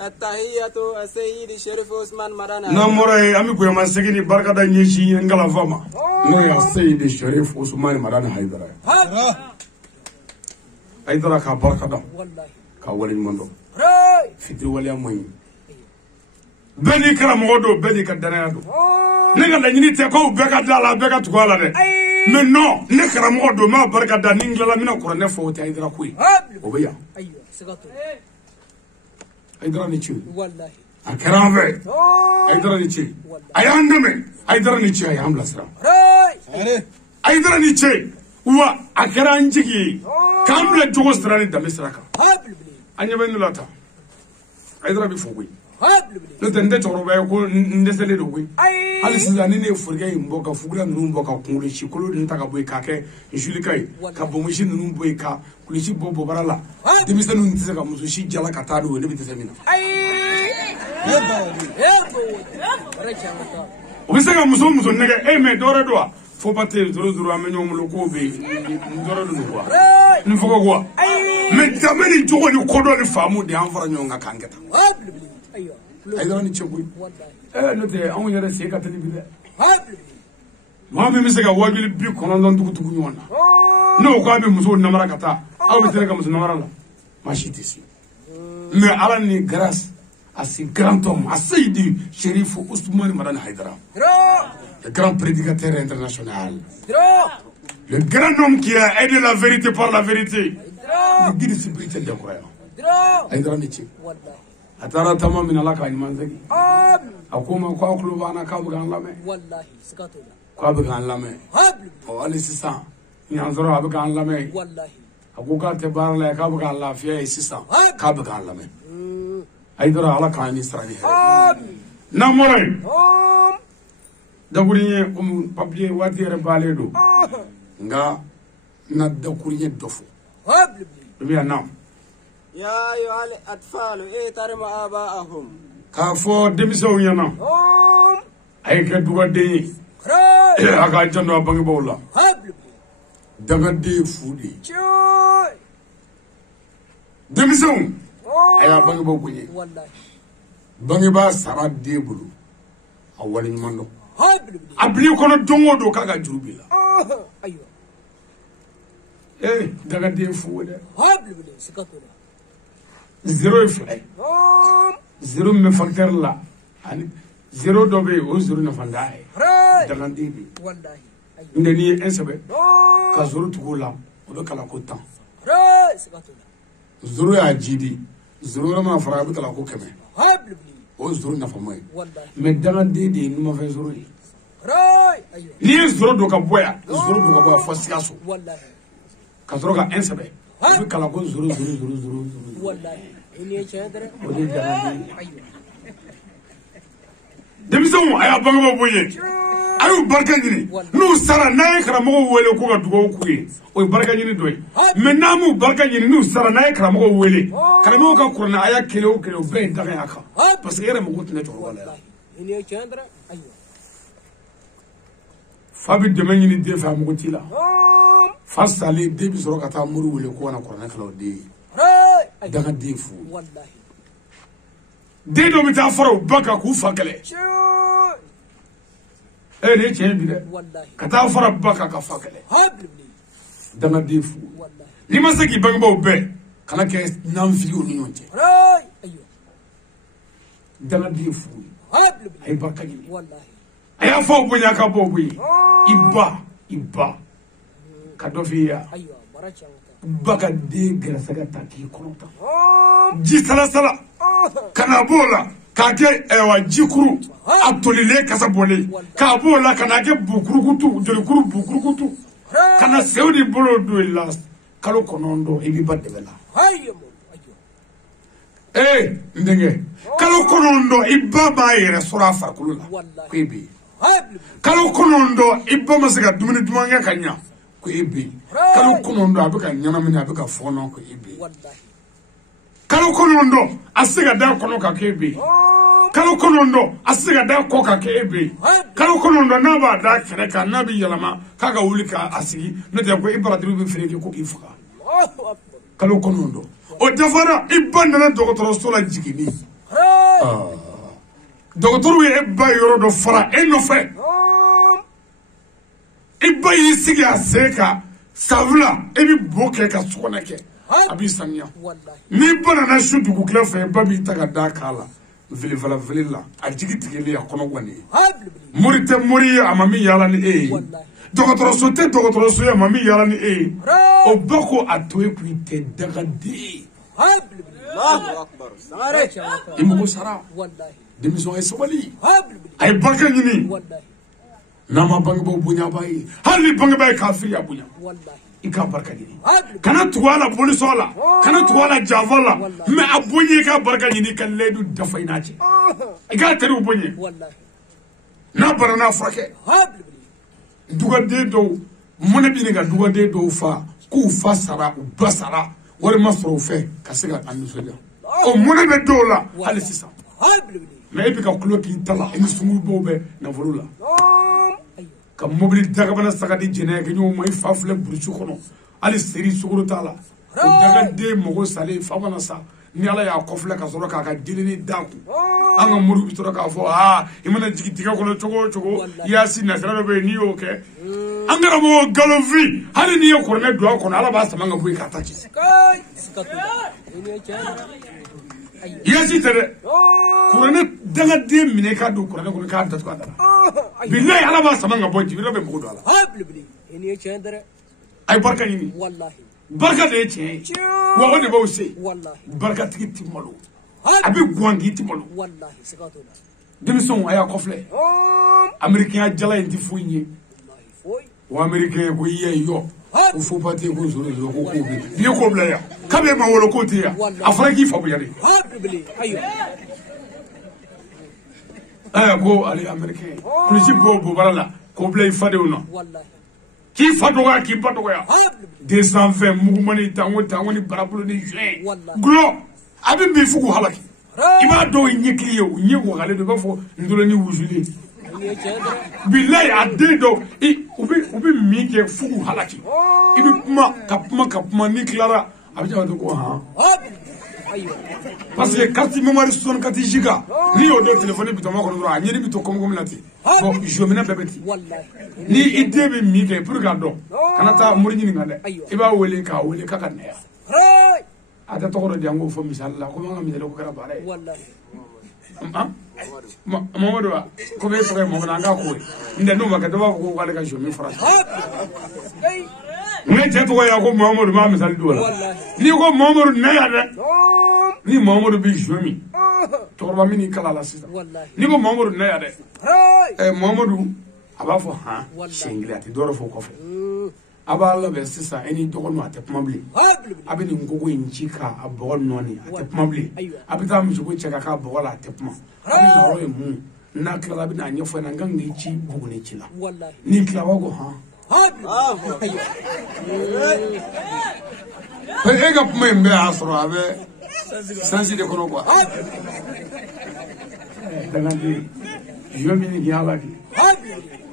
التحية السيد الشريف عثمان مرانا نعم موراي امي كوي ما سيغني بركه دا نيشي ngala fama no ya السيد الشريف عثمان مرانا هيدرا هيدرا كا بركه دا والله كاولين مندو فيدي وليا موي بني كرام غدو بني كدنادو نغا دا ني تي كو بكا دالا بكا تكوالا دي mais non ne كرام غدو ما بركه دا نينغلا مينا كورن فوتي هيدرا كوي وبيا أيوه سكتوا هيدرا نيتشي والله أكرام في هيدرا نيتشي أياندمي هيدرا نيتشي أيام لسرا هيدرا نيتشي هو أكرام جيجي كامل جوز تراني دمسراكا أني بينو لاتا هيدرا بيفوقي نتندى تروبا يكون ندسلي دوغي هل سيزاني نفرجي مبوكا فوقلا نمبوكا كولشي كلو نتا كبوي كاكي نشوليكاي كابومشي نمبوي كا كولشي بوبو برالا دمسنا نتسكا مسوشي جالا كاتادو نبتسمينا وبسكا مسو نجا إيه مدورة دوا فوباتي زرو أمنيوم لوكوبي مدورة دوا نفوقا قوا مدامني جواني كودو نفامو دي أنفرا نيونغا كانكتا أيوه هيدرا نيتشي نوتي أمو يرى سيكا تلبي ما بيمسكا واجبي بي كونان دوكو دوكو نيوانا نو كابي مسو نمرا كتا أو بيتركا مسو نمرا لا ماشي تيسي مي علاني غراس assez grand homme, assez du shérif Ousmane Madane Haïdara, le grand prédicateur international, le grand homme qui a aidé la vérité par la vérité, le guide spirituel des croyants. Haïdara Nietzsche. Atara tama min Allah ka imanzagi. Akuma kwa kulubana ka bugan lame. Wallahi sikatola. Kwa bugan lame. O ali sisa. Nyanzoro abugan lame. Wallahi. Akuka te barla ka bugan lafiya sisa. Ka bugan lame. Haïdara ala ka ni sarani he. Na moray. Daburiye papier watire baledo. Nga na dakuriye dofo. Biya nam. يا أيها الأطفال احترموا آباءهم كافو دمسو ينا أي كدوا دي أكاد جنوا بانغ بولا دغدي فودي دمسو أي بانغ بوكني بانغ با سارا دي بلو أولين مانو أبلي كنا دونغو دو كاكا جروبيلا أيوه إيه دغدي فودي سكتولا zéro fly zéro me facteur là zéro dobe o zéro na fandaye dagandi bi wallahi ndeni ensabe ka zéro tukula o be kala ko tan zéro ya jidi zéro ma fara be kala ko keme o zéro na famoy mais dagandi de numa fe zéro ni zéro do ka boya zéro do ka boya fosiaso wallahi ka zéro ka ensabe o be kala ko zéro wallahi إني شادر دمسون أيا بانغ بويه أيو بركانيني نو سارا ناي كرامو ويلي كوغا دوغو كوي وي بركانيني دوي منامو بركانيني نو سارا ناي كرامو ويلي كرامو كا كورنا أيا كيلو بين دغا ياكا بس غير مغوت نتو ولا إني شادر أيوه فابي دمانيني دي فامغوتيلا fasali debi soro kata muru wele ko na korona kala de daga defu wallahi de do mi ta faro baka ku fakale ne chen bi de wallahi kata faro baka ka fakale habli daga defu wallahi ni masaki bangbo be kana ke nan fiyo ni yonte ayo daga defu habli ay barka ni wallahi aya fo bunya ka bo buyi ibba kadofia ayo baracha baka de grasaga taki konota ji sala sala kana bola ka ke ewa jikuru atolile kasabole ka bola kana ke bukurukutu jolikuru bukurukutu kana seudi bolo do las kalo konondo ibi badebela ayo ayo ndenge kalo konondo ibaba yere sura fakulula kwebi kalo konondo ibba masaka dumini dumanga kanya ko ebe kalo konondo abeka nyana mini abeka fono ko ebe kalo konondo asiga da kono ka kebe kalo konondo asiga da ko ka kebe kalo konondo na ba da kere ka nabi yalama kaga wulika asigi no de ko ibradiru be fereke ko ifuka kalo konondo o dafara ibanda na dokotoro sola jigini dokotoro ye ba yoro do fara eno fe iba yisigi aseka savula ebi boke ka sukonake abi sanya ni bana na shudu kula fe babi taga dakala vili vala vilila ajigi tigeli ya kono gwani murite muri amami yala ni dokotoro so ya mami yala ni o bako atoe kuite daga di Allahu akbar sare imugo sara wallahi démission ay sabali ay barka ñini wallahi nama bang bo bunya bay hali bang bay kafir ya bunya wallahi ika barka ñini kana tuwala polisola kana tuwala javala me abunye ka barka ñini kan ledu dafayna ci ika teru bunye wallahi na barana frake duga de do mona bi nga duga de do fa ku fa sara u basara wala mafro fe kasega anu soja o mona be do la hali sisa mais epi ka kulo ki tala eni sungu bobe na volula ka mobili daga bana sagadi jene ke nyu mai fafle burchu kono ali seri suguru tala o daga de mogo sale fa bana sa ni ala ya kofle ka soro ka dilini daku anga muru bitoro ka fo imana jigi diga kono chogo yasi na sara be ni oke angara mo galovi hali ni ko ne do kono ala ba sama nga buyi ka tachi yasi tere kurane daga de mine ka do kurane ko ka da ko da billahi ala ba sama nga boji billahi be mo do ala eni chendere ay barka ni wallahi barka de che wa woni bo se wallahi barka tiki timalo abi gwangi timalo wallahi sikatuna demison aya kofle américain jala enti fuinye wa américain ko ye yo o fo pati ko zoro yo ko bi ko bla ya kabe ma wolo ko tiya afra ki fa bu yari ayo aya ko ali américain kulisi bo barala ko bla fade wono wallahi ki fadoga ki badoga 220 mugumani tango ni barabulo ni juin glo abi bi fuku halaki iba do nyekliye nyego gale do bafo ndolo ni wuzuli billahi adedo ubi mike fuku halaki ibi kuma ni clara abi jaw ko ha parce que carte mémoire son carte giga ni o do téléphone bi to ma ko do a nyeni bi to kom lati bon je mena bebeti ni ide bi mike pour ga do kanata muri ni ngade iba wele ka ne ada to ko jango fo misalla ko ma misalla ko kara bare wallahi Mamadou ko be to mo na nga ko inde no ma ka do ko wale ka jomi France ne te to ya ko Mamadou ma misal do la ni ko Mamadou ne ya de ni Mamadou bi jomi to ba mini kala la sisa ni ko Mamadou ne ya de Mamadou aba fo ha singli ati do ro fo ko fe aba la be sisa eni to ko no ate pamabli abi ni ngogo inchika abo noni ate pamabli abi ta mi ko cheka ka abo la ate pam abi no e mu na kala bi na nyefo na ngang ni chi bugu ni chila ni kla wago ha e ga pma mbe asro abe sansi de kono kwa daga di yomi ni yala ki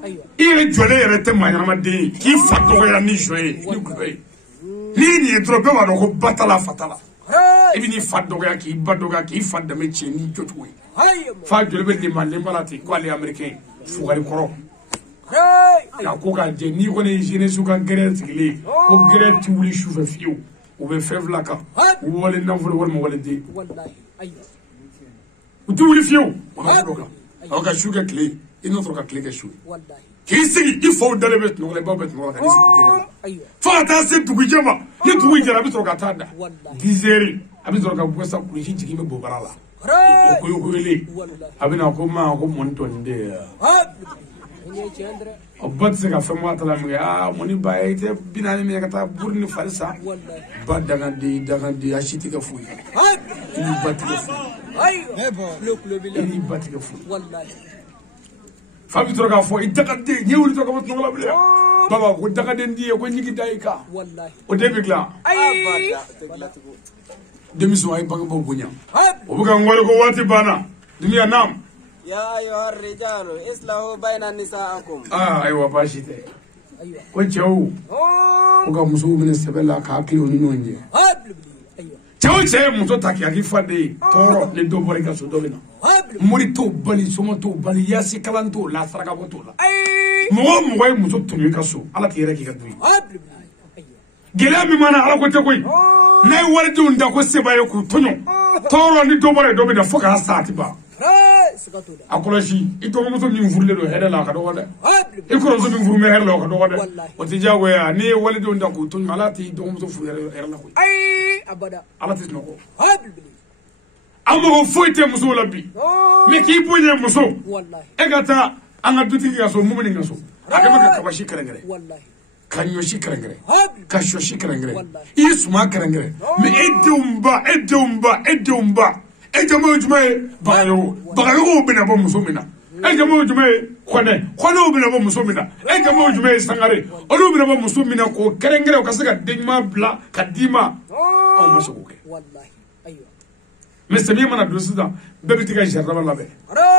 ايوه إيه جولي رتم ما ينام دين كيف فتوه يا نيشوي نيكوي نيني يدربه ما نقول بطلا فتلا إبني فتوه يا كي بدوه كي فت دمتشي نيجوتوي فاجل بدي ما لمباراتي قالي أمريكي فوقي كرو يا كوكا جني كوني جيني سوكا غريت كلي كو غريت تولي شوف فيو وبفيف لاكا ولا نفر ولا مولدي والله ايوه وتولي فيو وكا اوكا شوكا كلي إنه تروح كلي كشوي والله كيسي يفوت دلبت نقول بابت نقول كنيسة كده ايوه فاتاسي تقول جما يتقول جرا بتروح كتادا والله ديزيري أبي تروح كبوسا كليشين تجيب بوبرالا وكيو كيلي أبي ناكم ما أكم مونتون دي أبد سكا فما تلام يا موني بايت بيناني ميا كتا بورني فالسا بعد دعان دي أشيتي كفوي إني باتي كفوي ايوه لوك لوبيلا إني باتي كفوي والله فابي تروح كفوي إتقدي نيولي تروح كبوس نقول بليا بابا وإتقدي ندي يكون نيجي دايكا والله ودبيكلا اي دمسوا أي بانغ بوبونيا وبكا نقول كواتي بانا دنيا نام يا أيها الرجال إصلحوا بين نسائكم أيوة باشيتي ايوه كوتشو وكا مسؤول من السبلا كاكلو نينونجي ايوه تشو مسؤول تاكي أكيد فادي تورو ندوبوري كاسو دولنا موري تو بالي سوما تو بالي ياسي كلام تو لا سرقة بطولة مو مسؤول تنوي كاسو على تيرك كدوي gele mi mana ala ko te koy nay wardi unda ko sebayo ko tonyo toro ni dobore dobe da foka sati ba akoloshi ito mo so min furle do hedala ka do wada e ko so min furme herlo ka do wada o ti jago ya ni waldi unda ko tonyo ala ti do mo so furle herla ko ay abada ala ti noko amo foite muso labi me ki boye muso wallahi e gata anga duti ga so mumini ga so akama ka kabashi karangare wallahi kanyoshi karangare kashoshi karangare isuma karangare me edumba ejamo jumae bayo bina bo musomina ejamo jumae khone bina bo musomina ejamo jumae sangare olu bina bo musomina ko karangare ko saka dingma bla kadima o masoke wallahi ayo me sebi mana dosida bebe tiga jarraba labe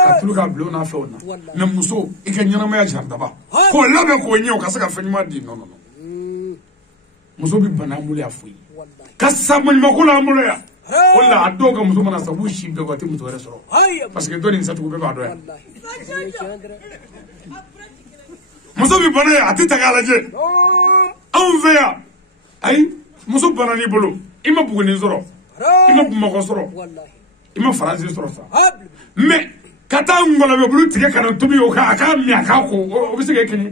katulu ka blo na fewna me muso ikanyana ma ya jarraba ko labe ko nyo ka saka fanyima di no muso bi bana mule afuyi kasamani makula mule ya wala adoga muso mana sabu shi be ko ti muso resoro parce que doni satu be ba do ya muso bi bana ya atita kala je on ve ya ay muso bana ni bolo ima bugu ni zoro ima bu mako soro ima faransi soro sa mais kata ngola be bulu tige kana tubi o ka aka mi aka ko o bi se ke kini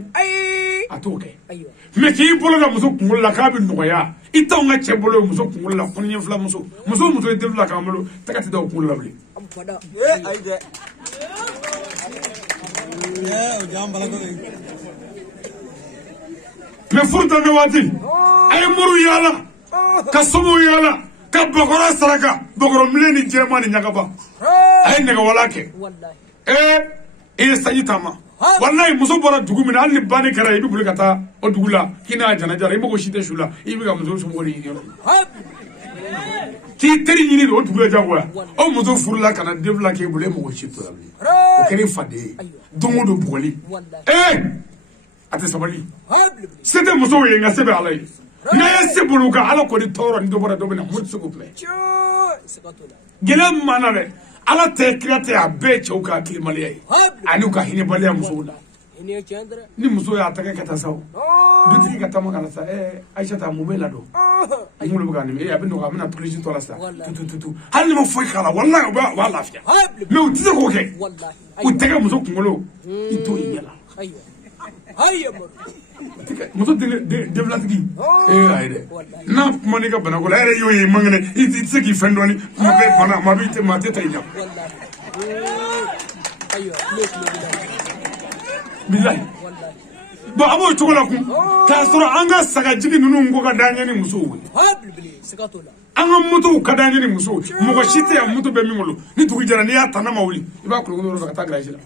atoke mais ki bolo la muso kungola ka bi noya ita nga che bolo muso kungola kunye fla muso e devla ka mulo takati da kungola bli ayde o jambala ko mais furta me wati ay muru yala ka somo yala ka bokora saraka bokoro mileni jemani nyakaba ay nega walake wallahi sayitama wallahi muso bora dugu min ali bani kara ibi buli kata o dugula kina jana jara ibo ko shite shula ibi ga muso ngori yoro ki teri yini do dugula jagwa o muso furla kana devla ke bule mo shito o kere fade dongo do boli ate sabali c'était muso ye nga sebe alay na sebulu ka ala ko di toro ndi bora do bena mutsu ko ple gelam manale ala te krate a be chauka kilimaliya ani ka hine baliya muso da ni muso ya ta ka ta sawo duti ka ta magana sa aisha ta mu bela do ayi mu buga ni abin do ka mena polisi to la sa tu hal ni mo foi kala wallahi ba lafiya me uti ko ke wallahi utega muso kungolo ito yela ayyo muso devlatigi ayde na mani ka bana ko la ere yoy mangane iti seki fendoni ma be bana ma bi te ma te taynya ayyo billahi bo abo chokola ku ka soro anga saga jigi nunu ngo ka danya ni muso we anga muto ka danya ni muso mo ko shite ya muto be mimolo ni tugu jara ni ya tanama wuli iba ko ngoro ka ta grajila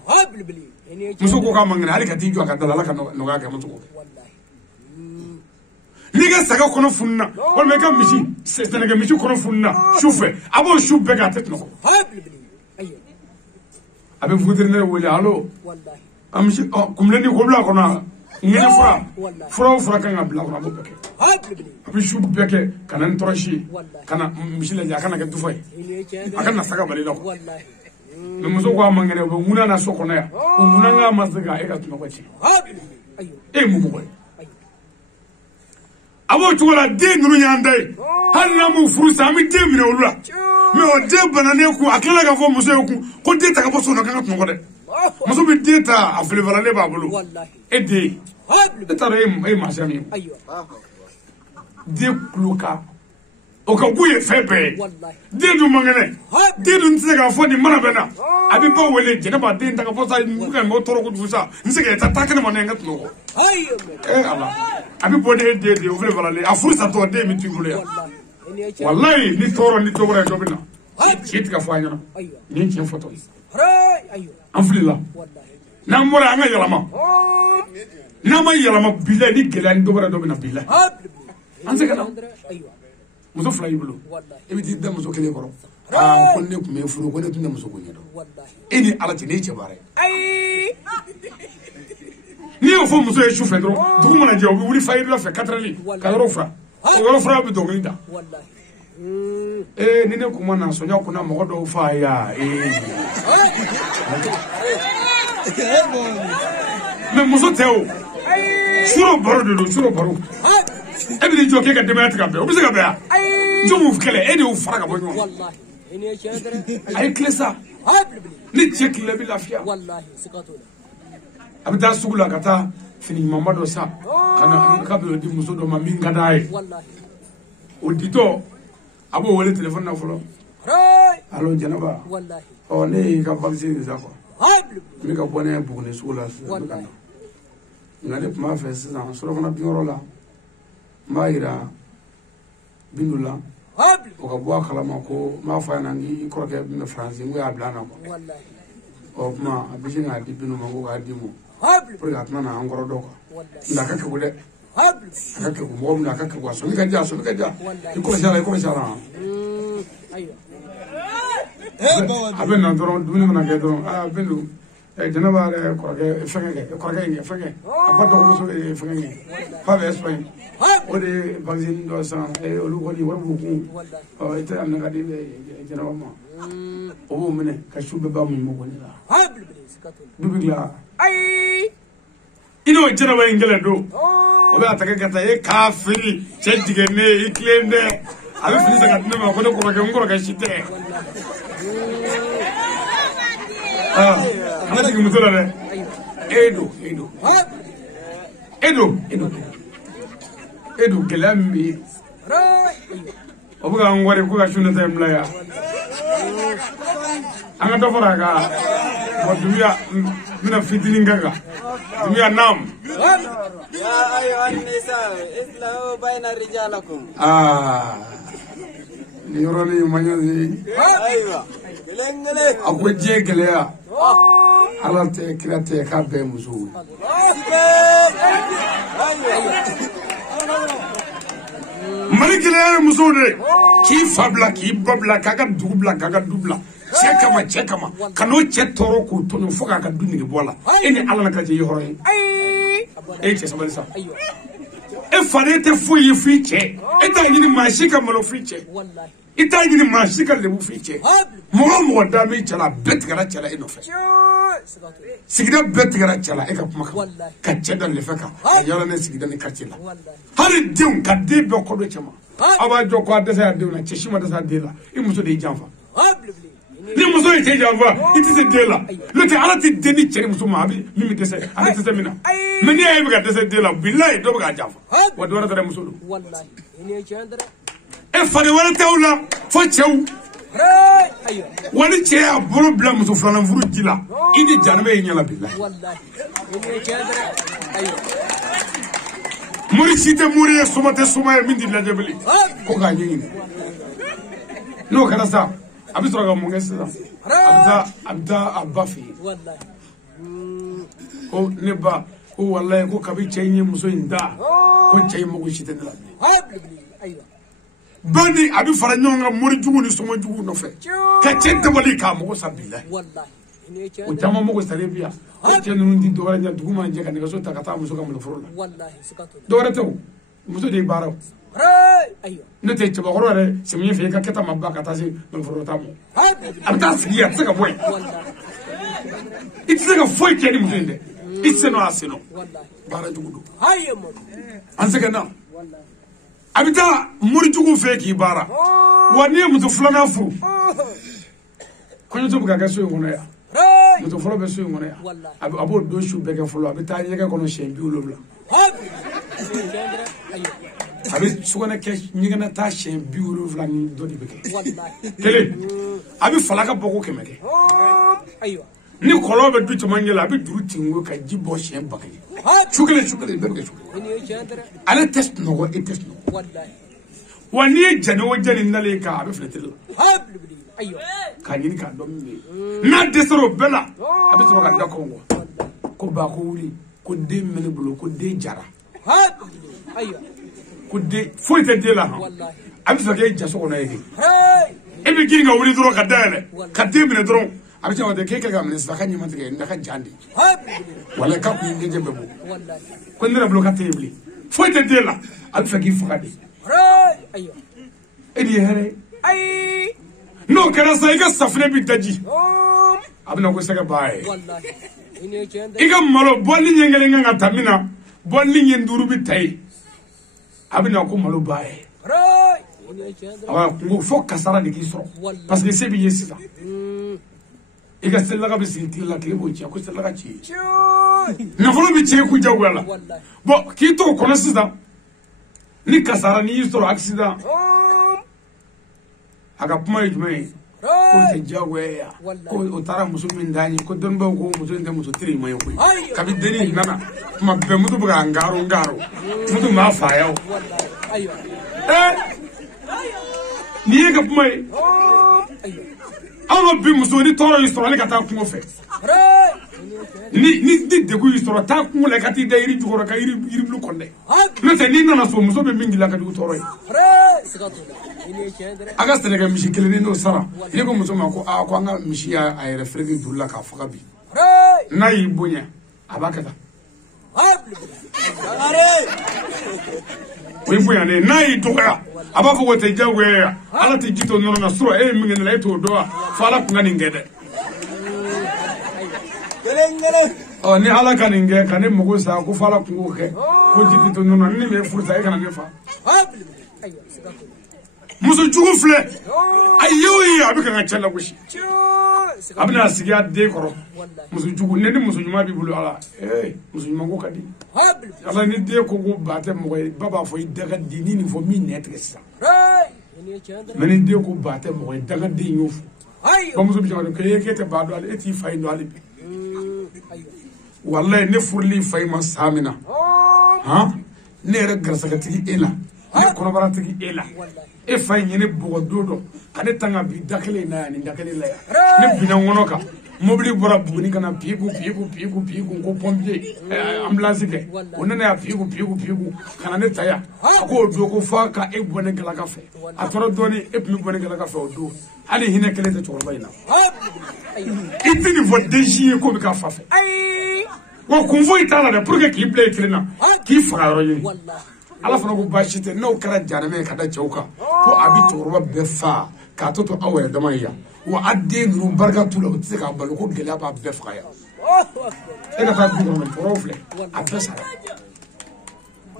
muso ko ka mangane ali ka tijo ka dalala ka no ga ka muso ko liga saga kono funna wala ka mishi senegal mishi kono funna choufe abo choufe ga tet no abe vétérinaire wala allo amshi kumleni ko bla kona ngene fura kan bla kona bo beke abishu beke kanan toroshi kana mishile ja kana ke dufay akana saka bali la me muso ko amangene bo nguna na sokona ya nguna nga masaga e ka tuma ko ci mu boy abo tuwala de nuru nyandai har na mu furusa mi de mi wala me o de banane ku akela ga fo muso ku ko de ta ka bo so na kan tuma ko de muso bi de ta afle valale ba bulu e de tare e ma sami de kluka o ka buye febe de du mangane de du ntse fo ni mana bena abi ba wele je na ba de ta ka fo sa mu ka ngo toro ku du sa nsege ta ka ne mo ne ngat no ko Allah abi bo de o vle valale a fursa to de mi tu bulu ya wallahi ni toro ni to wora do bina ci ka fo anyana ni ci foto Alhamdulillah. Na mora anga yalama. Na ma yalama billah ni gelan do bara do bina billah. Anse kana. Muso fly bulu. Ebi ti da muso kele koro. Ko ne ku me furu ko ne tunda muso ko nyedo. Eni alati ne che bare. Ni o fo muso e chufe dro. Du mo na je obi wuri fayir la fe 4 li. Ka ro fra. O fra bi do nginda. Nine kuma na sonya kuna mo do fa ya me muso teo suro baro de suro baro e bi joke ka demet ka be o bi se ka be ya jumu fkele e de o fara ka bo nyo wallahi ene chedre ay klesa ni chek le bi lafia wallahi sikato abda sugula kata fini mamado sa kana ka be di muso do ma minga dai wallahi o dito abo wole telephone na folo allo janaba wallahi o ne ka vaccine za ko mi ka bone bugune sula wallahi ngale ma fa sa sura kana bioro la maira bindula o ka bo kala ma ko ma fa na ngi ko ke me france ngi abla na ko wallahi o ma abijinga di binu ma ko ga di mo pour ga tana na ngoro do ko ndaka ke bule akake kumom na akake kwa so mikaja iko shala ayo aben na doro dumi na ke doro benu janaba re ko ke fenge abato ko so fenge pa be Spain o de vaccine do sa o lu ko ni war bu ko o ite am na gadi janaba ma o mene ka shube ba mu mo ni la dubigla ay ino janaba ingele do o be ataka kata e kafiri chedige ne iklende abe fini saka tne ma ko de ko ke ngoro ka shite ana tigi mutola ne edo gelambi o buga ngore ko ka shuna tay mlaya anga do faraga mo duya mina fitini ngaga duya nam يا أيها النساء اصلحوا بين رجالكم يوروني مانيزي أيوة أكو جيكليا على تكراتي كابي مسوي مالكليا مسوي كيف أبلا كيف ببلا كاكا دوبلا chekama kano chetoro ku tonyo foka ka dunni bola eni ala na kaje yoro che sabali sa e farete fuyi fiche e ta yini mashika malo fiche wallahi e ta yini mashika lebu fiche mo da mi chala bet gara chala eno fe sigida bet gara chala e ka kuma ka cheda le feka yoro ne sigida ne kachila hari dim ka de be ko do chama aba jo ko adesa de na cheshima desa de la e muso de janfa ni muso ite java iti se dela lote alati deni chere muso mabi mimi dese ala dese mina meni ay buga dese dela billahi do buga java wa do wala muso do wallahi ene chandra e fare wala tawla fo chew wani che a problem muso fana furu dila idi janbe nyala billahi wallahi ene chandra ayo muri site muri sumate sumay min di la jabali ko ga nyini no kana sa abi sura ga mungesa abda abafi wallahi ko neba ko wallahi ko kabi chenye muso inda ko chenye mugo shitendela aywa bani abi fara nyonga muri jugu ni somo jugu no fe ka chente wali ka mugo sabila wallahi o jama mo ko salebiya o kenun di dora nya duguma je kan ga so ta kata muso ka mulo furula wallahi sikato dora taw muso de baraw ayo ne te ci ba horo re semi fe ka keta mabba kata si mulo furula ta mo abta siya tsaka boy it's like a foi ke ni muso inde it's no asino wallahi bara dugudu ayo mo an saka na wallahi abita murjugu fe ki bara wani muso fulana furu ko ñu to buga ga so ngono ya muso folo be so ngono ya abo do shu be ga folo abita yega kono shembi ulobla abi sugana ke nyigana ta shembi ulobla ni do di beke wallahi kele abi falaka boko kemeke ayo ni kolo be du tuma ngela abi duru tingo ka jibo shem bakay shukle be be shukle ale test no go test no wallahi wani jani o jani nale ka abi fletel ayo ka nyini ka dom ni na desoro bela abi toro ka dakongo ko ba ko wuli ko de mene bulo ko de jara ayo ko de foite de la wallahi abi so ke jaso ko na yegi e bi ginga wuli doro ka dale ka de mene doro abi taw de ke ka mene sa ka nyima te ndaka jandi wala ka ku nge jebe bo wallahi ko ndira bulo ka tebli foite de la abi fa gi fukade ayo edi here ay no kera sa iga safne bi daji abna ko sega bae wallahi ine chende iga malo bonni nyengele nga tamina bonni nyenduru bi tay abna ko malo bae ine chende awa ko fo kasara de kisro parce que c'est bien ça iga sella ga bi sinti la ke bo ci ko sella ga ci na folo bi ci ku jawala bo ki to kono sisa ni kasara ni isro accident aga kuma ijme ko te jagweya ko otara musulmin dani ko don ba ko musulmin da musu tiri mai ko kabi deni nana kuma be mutu buga ngaro mutu ma fa yawo ayo ni ga kuma awo bi musu ni toro isro le kata kuma fe ni degu isro ta kuma le kati da iri jugoro ka iri blu konde no te ni nana so muso be mingi la ka du toro aga sene mishi keleni no sara ni ko muso ma ko a ko anga mishi ya ay refregi dulla ka faka bi na yi bonya abakata we bonya ne na yi doya abafo ko te jagwe ala te jito no na sura e mi ngene to do fala ku ngani ngede o ni ala kan nge kan ni mugo sa ko fala ku ke ko jito no na ni me furta e kana ne fa muso jugu fle ayoyi abika nga challa gushi abina sigia de koro muso jugu ne ni muso nyuma bi bulu ala muso nyuma ko kadi ala ni de ko go bate mo baba fo daga dini ni fo min net kessa meni de ko bate mo daga de nyofu ba muso bi jawdo ke yekete ba do ala eti fay do ala bi wallahi ne furli fay ma samina ha ne re grasa ka tigi ela ne kono baratigi ela e fay nyene bogo dodo kane tanga bi dakele na ni dakele la ne bina ngono ka mobili bora buni kana pigu ko pompier ambulance ke onana ya pigu kana ne taya ko do ko fa ka e bone kala ka fe atoro doni e pmi bone kala ka fe o do ali hine kele te choro bayina itini vodeji ko bi ka fa fe ko kunvo itala de pour que ki play trena ki fa ro yi ala fana ko bashite no kara jarame kada chauka ko abi toroba befa ka toto awere damaya wa adde nuru barkatu la tse ka balu ko gela ba befa ya e ka ta du no profle abesa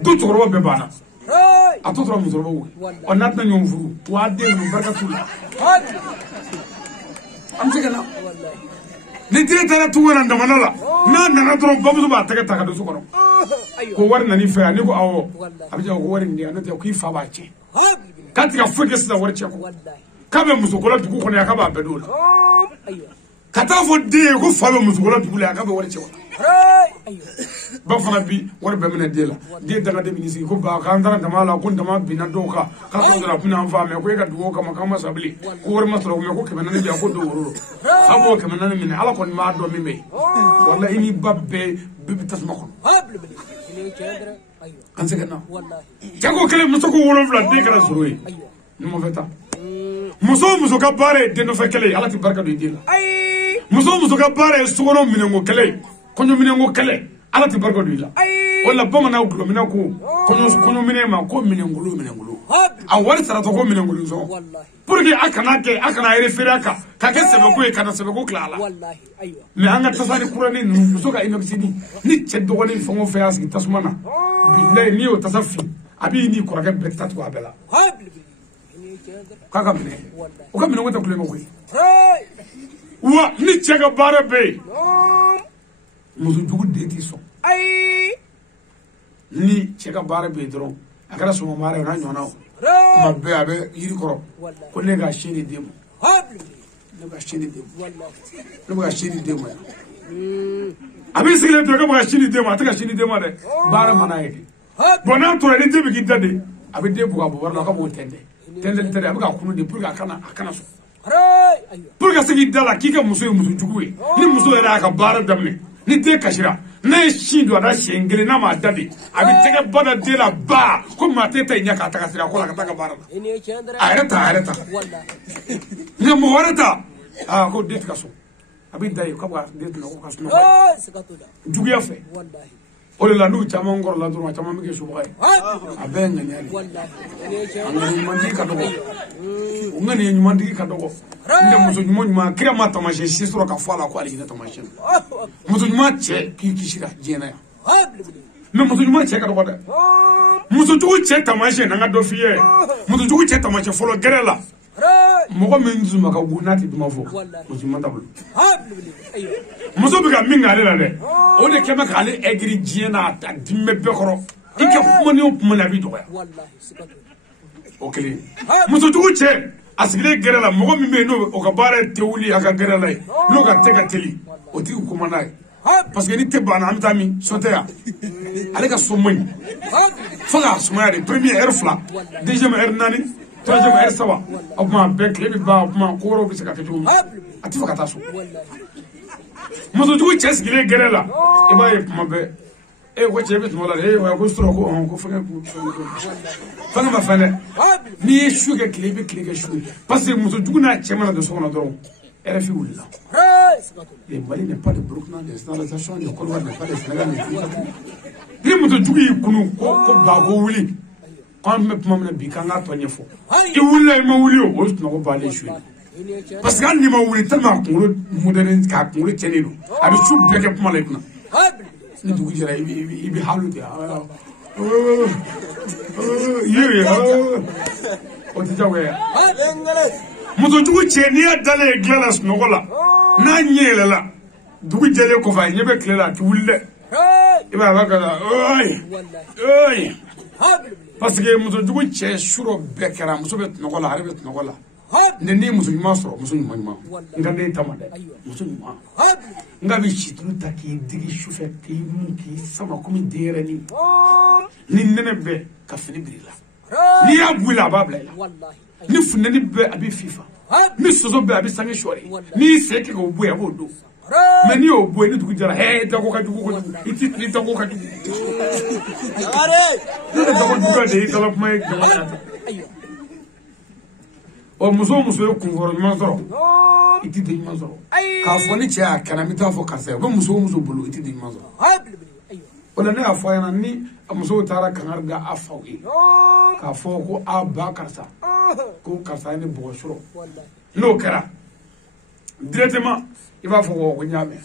du toroba be bana a toto mu toroba wo onat na nyom furu wa adde nuru barkatu la am tse kana ni dire tara tuwana ndamanala na toro bamuso ba taka taka do su kono ko war nani fe ani ko awo abija ko war ndi anata ko ifa ba ce katika fuke sida war ce ko kabe muso ko la dugu ko ne akaba be do kata fo de ko fabe muso ko la dugu la akaba war ce ko ba fana bi war be mena de la de daga de minisi ko ba ka ndara damala ko ndama bina do ka ka ndara bina fa me ko e ka dugo kama kama sabli ko war masro me ko ke mena ne ko do woro abo ke mena ne ala ko ma do mi me wallahi ini babbe bibi tasma ko kan segana jago kele muso ko wolo vla de kala zuroi ni mo feta muso ka bare de no fe kele ala ti barka do idila muso ka baara ye sokɔnɔ minɛnko kɛlɛ kɔɲɔ minɛnko kɛlɛ ala tɛ barika don i la wala bamananw gulɔminɛ ko kɔɲɔ minɛ ma ko minɛnkolo a wari saratɔ ko minɛnkolo sɔn pour que a kana référer a kan ka kɛ sɛbɛko ye ka na sɛbɛko tila a la mais an ka tasani kuranin ninnu muso ka inoxide ni cɛ dɔgɔnin fɛn o fɛn y'a sigi tasuma na bilayi n'i y'o tasa fili a b'i ni kɔrɔkɛ bɛɛ tatugu a bɛɛ la k'a ka minɛ o ka minɛ ko tɛ kulonkɛ ko ye wa ni cɛ ka baara bɛ yen muso jugu den t'i sɔn ni cɛ ka baara bɛ yen dɔrɔn a kɛra sɔgɔma baara ye n'a ɲɔgɔnna o tuma bɛɛ a bɛ yiri kɔrɔ ko ne ka sin di den ma ne ka sin di den ma ne bɛ ka sin di den ma yan a bɛ sigilen to k'e bɛ ka sin di den ma a tɛ ka sin di den ma dɛ baara mana ye de bon n'a tora ni den bɛ k'i da de a bɛ den bugɔ a bɔ wari la a ka b'o tɛntɛn tɛntɛn a bɛ ka kunu de pour que a kana sɔn pour que se k'i da la k'i ka muso ye muso jugu ye ni muso yɛrɛ y'a ka baara daminɛ ni den kasira n'a ye sin don a da siɲɛ kelen n'a m'a da de a bɛ tɛgɛ ba da den la ba ko maa tɛ ta ɲɛ k'a ta ka sira ko la ka taa ka baara la a yɛrɛ ta nka mɔgɔ wɛrɛ ta aa ko den tɛ ka sɔn a bɛ da yen k'a bɛ den tɛna ko ka sunɔgɔ juguya fɛ o de la n'u caman kɔrɔla dɔrɔn a caman bɛ kɛ sobaga ye a bɛɛ ye ŋaniya de a ŋaniya ɲumantigi ka dɔgɔ o ŋaniya ɲumantigi ka dɔgɔ ne muso ɲuman kira ma taamasiyɛn si sɔrɔ ka fɔ a la ko ale hinɛ taamasiyɛn muso ɲuman cɛ k'i kisira diɲɛ na yan mais muso ɲuman cɛ ka dɔgɔ dɛ muso jugu cɛ taamasiyɛn n'an ka dɔ f'i ye muso jugu cɛ taamasiyɛn fɔlɔ gɛrɛ la mɔgɔ min dusu ma ka go n'a tɛ duman fɔ muso ɲuman t'a bolo muso bɛ ka min k'ale la dɛ o de kɛ bɛ k'ale ɛgiri diɲɛ na a dimi bɛ bɛɛ kɔrɔ i kɛ kuma ni o kuma na a b'i dɔgɔya o kelen muso jugu cɛ a sigilen gɛrɛ la mɔgɔ min bɛ yen n'o ka baara ye tɛ wuli a ka gɛrɛ la ye n'o ka tɛ ka teli o tigi kuma n'a ye parce que ni tɛ banna an bɛ taa min so tɛ yan ale ka so man ɲi fo k'a sumaya de première heure 2 deuxième heure 4 troisième heure 3 o kuma bɛɛ tile bɛ ban o kuma ko wɛrɛw bɛ se ka kɛ cogo min a tɛ fɛ ka taa so muso jugu cɛ sigilen gɛrɛ la i b'a ye kuma bɛɛ ko cɛ bɛ tuma la dɛ ko sɔrɔ ko fɛngɛ ma fɛn dɛ n'i ye su kɛ tile i bɛ tile kɛ su ye parce que muso jugu n'a cɛ mana don so kɔnɔ dɔrɔn RFI wulila le Mali n'est pas le Burkina le Centralisation le Côte d'Ivoire n'est pas le Sénégal ni muso jugu y'i kunu ko ba ko wuli k'an bɛ tuma min na bi k'an k'a tɔ ɲɛfɔ i wulila i ma wuli o sunɔgɔ baalen su ye parce que hali n'i ma wuli tellement kunkolo moderne k'a kunkolo cɛnnen don a bɛ su bɛɛ kɛ kuma la i kunna ni dugu jɛra i bɛ halu de yiri o tɛ jagoya muso jugu cɛ n'i y'a dalen ye dilan la sunɔgɔ la n'a ɲɛ yɛlɛla dugu jɛlen kɔfɛ a ɲɛ bɛ tile la a tɛ wuli dɛ i b'a ka oyi parce que muso jugu cɛ surɔ bɛɛ kɛra muso bɛ tunɔgɔ la ale bɛ tunɔgɔ la ni muso ɲuman sɔrɔ muso ɲuman nka ne ta ma dɛ muso ɲuman nka bɛ situlu ta k'i digi sufɛ k'i mun k'i sama komi denyɛrɛnin ni nɛnɛ bɛ ka fini biri la n'i y'a bɔ i la a b'a bila i la ni funtɛni bɛ a bɛ fifa ni soso bɛ a bɛ sange sɔɔri n'i y'i sen kɛ k'o bɔ yen a b'o don mais n'i y'o bɔ yen ni dugu jɛra i tako ka jugu kojugu i tako ka jugu ne de tako jugu de y'i kala kuma ye jamana o muso ye kunkɔrɔ ɲuman sɔrɔ i tɛ den ɲuman sɔrɔ k'a fɔ ni cɛ y'a kɛnɛ n bɛ taa fɔ karisa ye o bɛ muso bolo i tɛ den ɲuman sɔrɔ o la ne y'a fɔ a ɲɛna ni a musow taara kangari da a faw ye k'a fɔ ko a ba karisa ko karisa ye ne bɔgɔ sɔrɔ n'o kɛra directement i b'a fɔ ko n y'a mɛn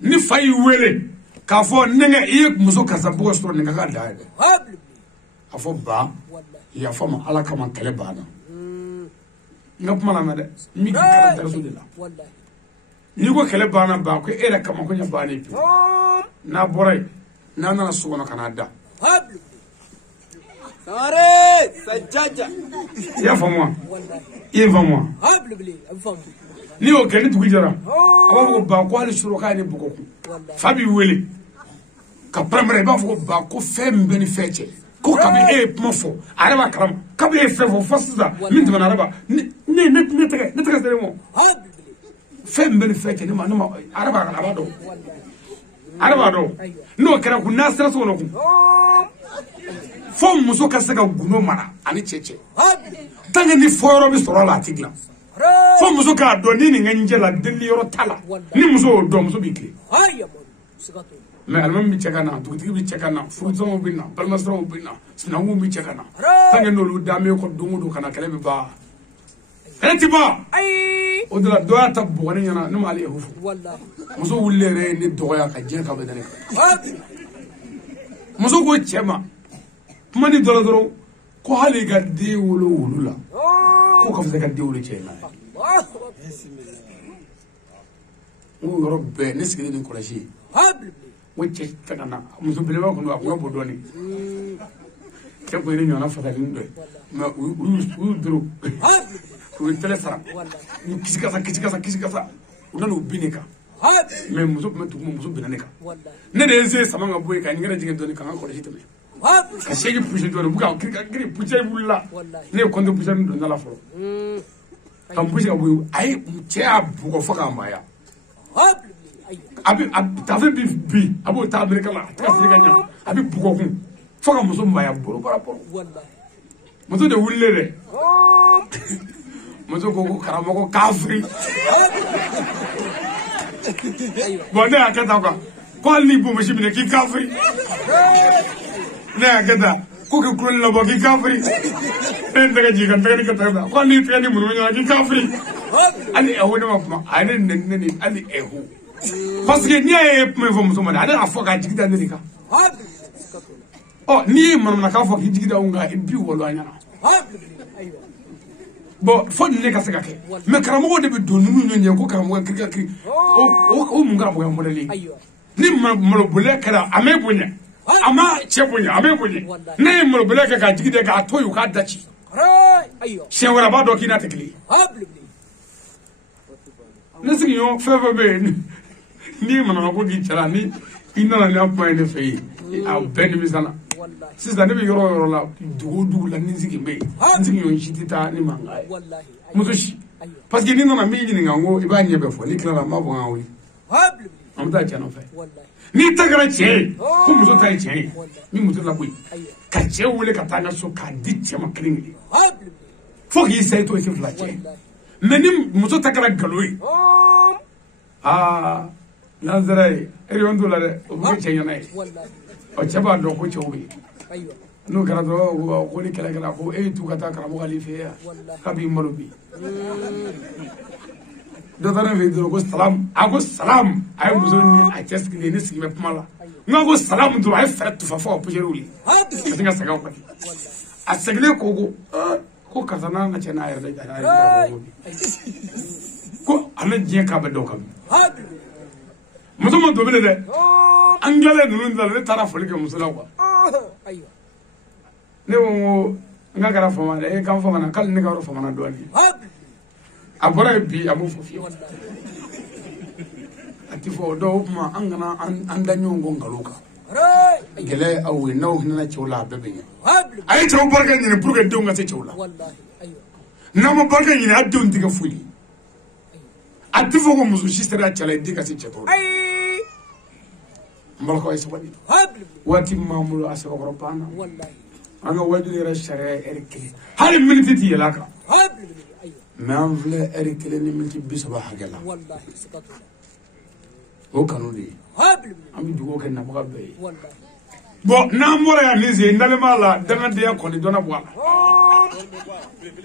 ni fa y'i wele k'a fɔ nɛgɛ i ye muso karisa bɔgɔ sɔrɔ nin ka k'a da ye dɛ a fɔ ba yafa ma ala kama kɛlɛ banna n ka kuma lamɛn dɛ n bɛ k'i kalan daraso de la n'i ko kɛlɛ banna ba ko e yɛrɛ kama ko n ye bannen pewu n'a bɔra yen n'a nana so kɔnɔ ka n'a da i y'a faamu wa i ye faamu wa n'i y'o kɛ ni dugu jɛra a b'a fɔ ko ba ko hali surɔ k'a ye ne bɔgɔ kun fa b'i wele ka pɛrɛn-pɛrɛn i b'a fɔ ko ba ko fɛn min bɛ ni fɛn cɛ ko kabi e ye kuma fɔ a yɛrɛ b'a kalama kabi e ye fɛn fɔ fo sisan min tɛmɛna a yɛrɛ b'a ne tɛgɛ sɛbɛn mɔ fɛn min bɛ ni fɛn cɛ ne ma a yɛrɛ b'a dɔn a yɛrɛ b'a dɔn n'o kɛra kun n'a sera so kɔnɔ kun fo muso ka se ka gundo mara ani cɛ tant que ni fɔ yɔrɔ bɛ sɔrɔ a la a tɛ dilan fo muso ka dɔn ni nin ŋa la deli yɔrɔ t'a la ni muso y'o dɔn muso b'i kile mais alimami bi cɛ ka na dugutigi bi cɛ ka na furusɔngɔw bi na balimasiraw bi na sinankun bi cɛ ka na tant que n'olu dambe kɔ don o don ka na kɛlɛ bi ban kɛlɛ ti ban o de la dɔ y'a ta bɔgɔni ɲɛna ne m'ale yehu fo muso wulilen yɛrɛ ye ne dɔgɔya ka diɲɛ ka bɛ da ne kan muso ko cɛ ma kuma ni dɔ la dɔrɔn ko hali i ka den wolo wulu la ko ka fisa ka den wolo cɛ in na n ko yɔrɔ bɛɛ ne sigilen ni kɔlɔsi ye n ko cɛ ka na muso belebeleba kun don a kun ka bon dɔɔnin cɛ ko ye ne ɲɔgɔnna fasalini dɔ ye mais u y'u doro u ye tɛlɛ sara u kisi kasa u nana u bin ne kan mais muso tun bɛ tugu muso binna ne kan ne de ye n sen sama ka bɔ yen ka n yɛrɛ jigin dɔɔnin ka n ka kɔlɔsi tɛmɛ ka segi pusi dɔɔnin u bɛ ka giri pusiɲɛ wulila ne ye kɔnte pusiɲɛ min don da la fɔlɔ ka n pusi ka bɔ yen a ye cɛ y'a bugɔ fo k'a maaya a tafe bi a b'o ta amerika la a tɛ ka siri ka ɲɛ a bɛ bugɔ kun fo ka muso maaya bolo bara bolo muso de wulilen dɛ muso ko karamɔgɔ kafiri bon ne y'a kɛ tan quoi ko hali n'i b'o misi minɛ k'i kafiri ne y'a kɛ tan ko k'i kulo labɔ k'i kafiri ne ye n tɛgɛ jigin ka n tɛgɛ ni ka tɛgɛ ta ko hali n'i tɛgɛ ni munumunu ɲɔgɔn k'i kafiri hali ɛhu ne ma kuma a ye ne nɛni hali ɛhu parce que n'i y'a ye kuma in fɔ muso ma dɛ ale y'a fɔ k'a jigi da ne de kan ɔ n'i ye manamanakan fɔ k'i jigi da anw kan i b'i walo a ɲɛna bon fo nin ne ka se ka kɛ mais karamɔgɔ de bɛ don ninnu ɲɔgɔn ɲɛ ko karamɔgɔ kiri ka kiri o mun karamɔgɔ mɔdɛli ni malobolɛ kɛra a m'e bonya a ma cɛ bonya a m'e bonya ne ye malobolɛ kɛ k'a jigi da k'a to yen u k'a daci siɲɛ wɛrɛ a b'a dɔn k'i n'a tɛ kelen ye ne sigiɲɔgɔn fɛn fɛn bɛ yen n'i manana ko k'i cɛla ni i nana ni a kuma ye ne fɛ yen a bɛɛ nimisala sisan ne bɛ yɔrɔ o yɔrɔ la dugu o dugu la ni n sigi bɛ yen n sigiɲɔgɔn si tɛ taa ni mankan ye muso si parce que n'i nana n b'i ɲininka n ko i b'a ɲɛ bɛɛ fɔ n'i tilala n b'a fɔ n ka wuli an bɛ taa cɛ nɔfɛ n'i ta kɛra cɛ ye ko muso ta ye cɛ ye ni muso la koyi ka cɛ wele ka taa n ka so k'a di cɛ ma kelen kelen fo k'i sa i to i fila cɛ mais ni muso ta kɛra nkalon ye aa n'an sera yen eriyon t'o la dɛ o bɛ kɛ cɛ ɲɛna ye ɔ cɛ b'a dɔn ko cɛw bɛ yen n'o kɛra dɔrɔn ko ni kɛlɛ kɛra ko e y'i tu ka taa karamɔgɔ ale fɛ yan k'a b'i malo bi dɔ taara ne fɛ yen dɔrɔn ko salam a ko salam a ye muso ni a cɛ sigilen ne sigi bɛ kuma la n ko salam dɔrɔn a ye fɛɛrɛ tufa fɔ ka pusɛriw ye ka se ka sɛgɛnw kɔni a seginnen ko karisa n'a na cɛ n'a yɛrɛ dɛ a yɛrɛ ko ale diɲɛ k'a bɛ dɔw kan muso ma don bilen dɛ an tilalen ninnu ta la ne taara foli kɛ muso la quoi ne ko n ko n ka kɛra fama dɛ e kan famana k'ale ne ka yɔrɔ famana dɔɔnin a bɔra yen bi a m'o fɔ fiyewu a ti fɔ dɔw o tuma an kana an da ɲɔgɔn kɔ nkalon kan gɛlɛya aw ye n'aw hinɛna cɛw la a bɛɛ bɛ ɲɛ a ye cɛw barika ɲini pour que denw ka se cɛw la n'aw ma barika ɲini a denw tɛ kɛ foyi ye a ti fɔ ko muso si sera cɛ la i den ka se cɛ tɔw la n balakaw ye sabali waati min b'an bolo a sɛbɛkɔrɔ banna an ka wajulu yɛrɛ sariya ye ɛri kelen hali miniti tɛ yɛlɛ a kan mais an filɛ ɛri kelen ni miniti 30 hakɛ la o kanu de ye an bɛ dugawu kɛ nabaga bɛɛ ye bon n'an bɔra yan nin sen ntalen b'a la dangadenya kɔni dɔ na bɔ a la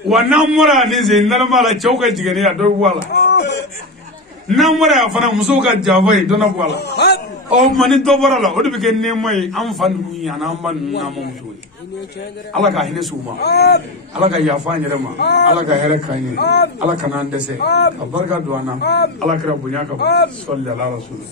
wa n'an bɔra yan nin sen ntalen b'a la cɛw ka jigɛniya dɔ bɛ bɔ a la n'an bɔra yan fana musow ka janfa ye dɔ na bɔ a la ɔ tuma ni dɔ bɔra la o de bɛ kɛ nɛɛma ye an fa ninnu ye ani an ba ninnu n'an bamusow ye ala ka hinɛ s'u ma ala ka yafa an yɛrɛ ma ala ka hɛrɛ k'an ye ala ka n'an dɛsɛ ka barika don an na ala kɛra bonya ka bon sɔli ala rasuli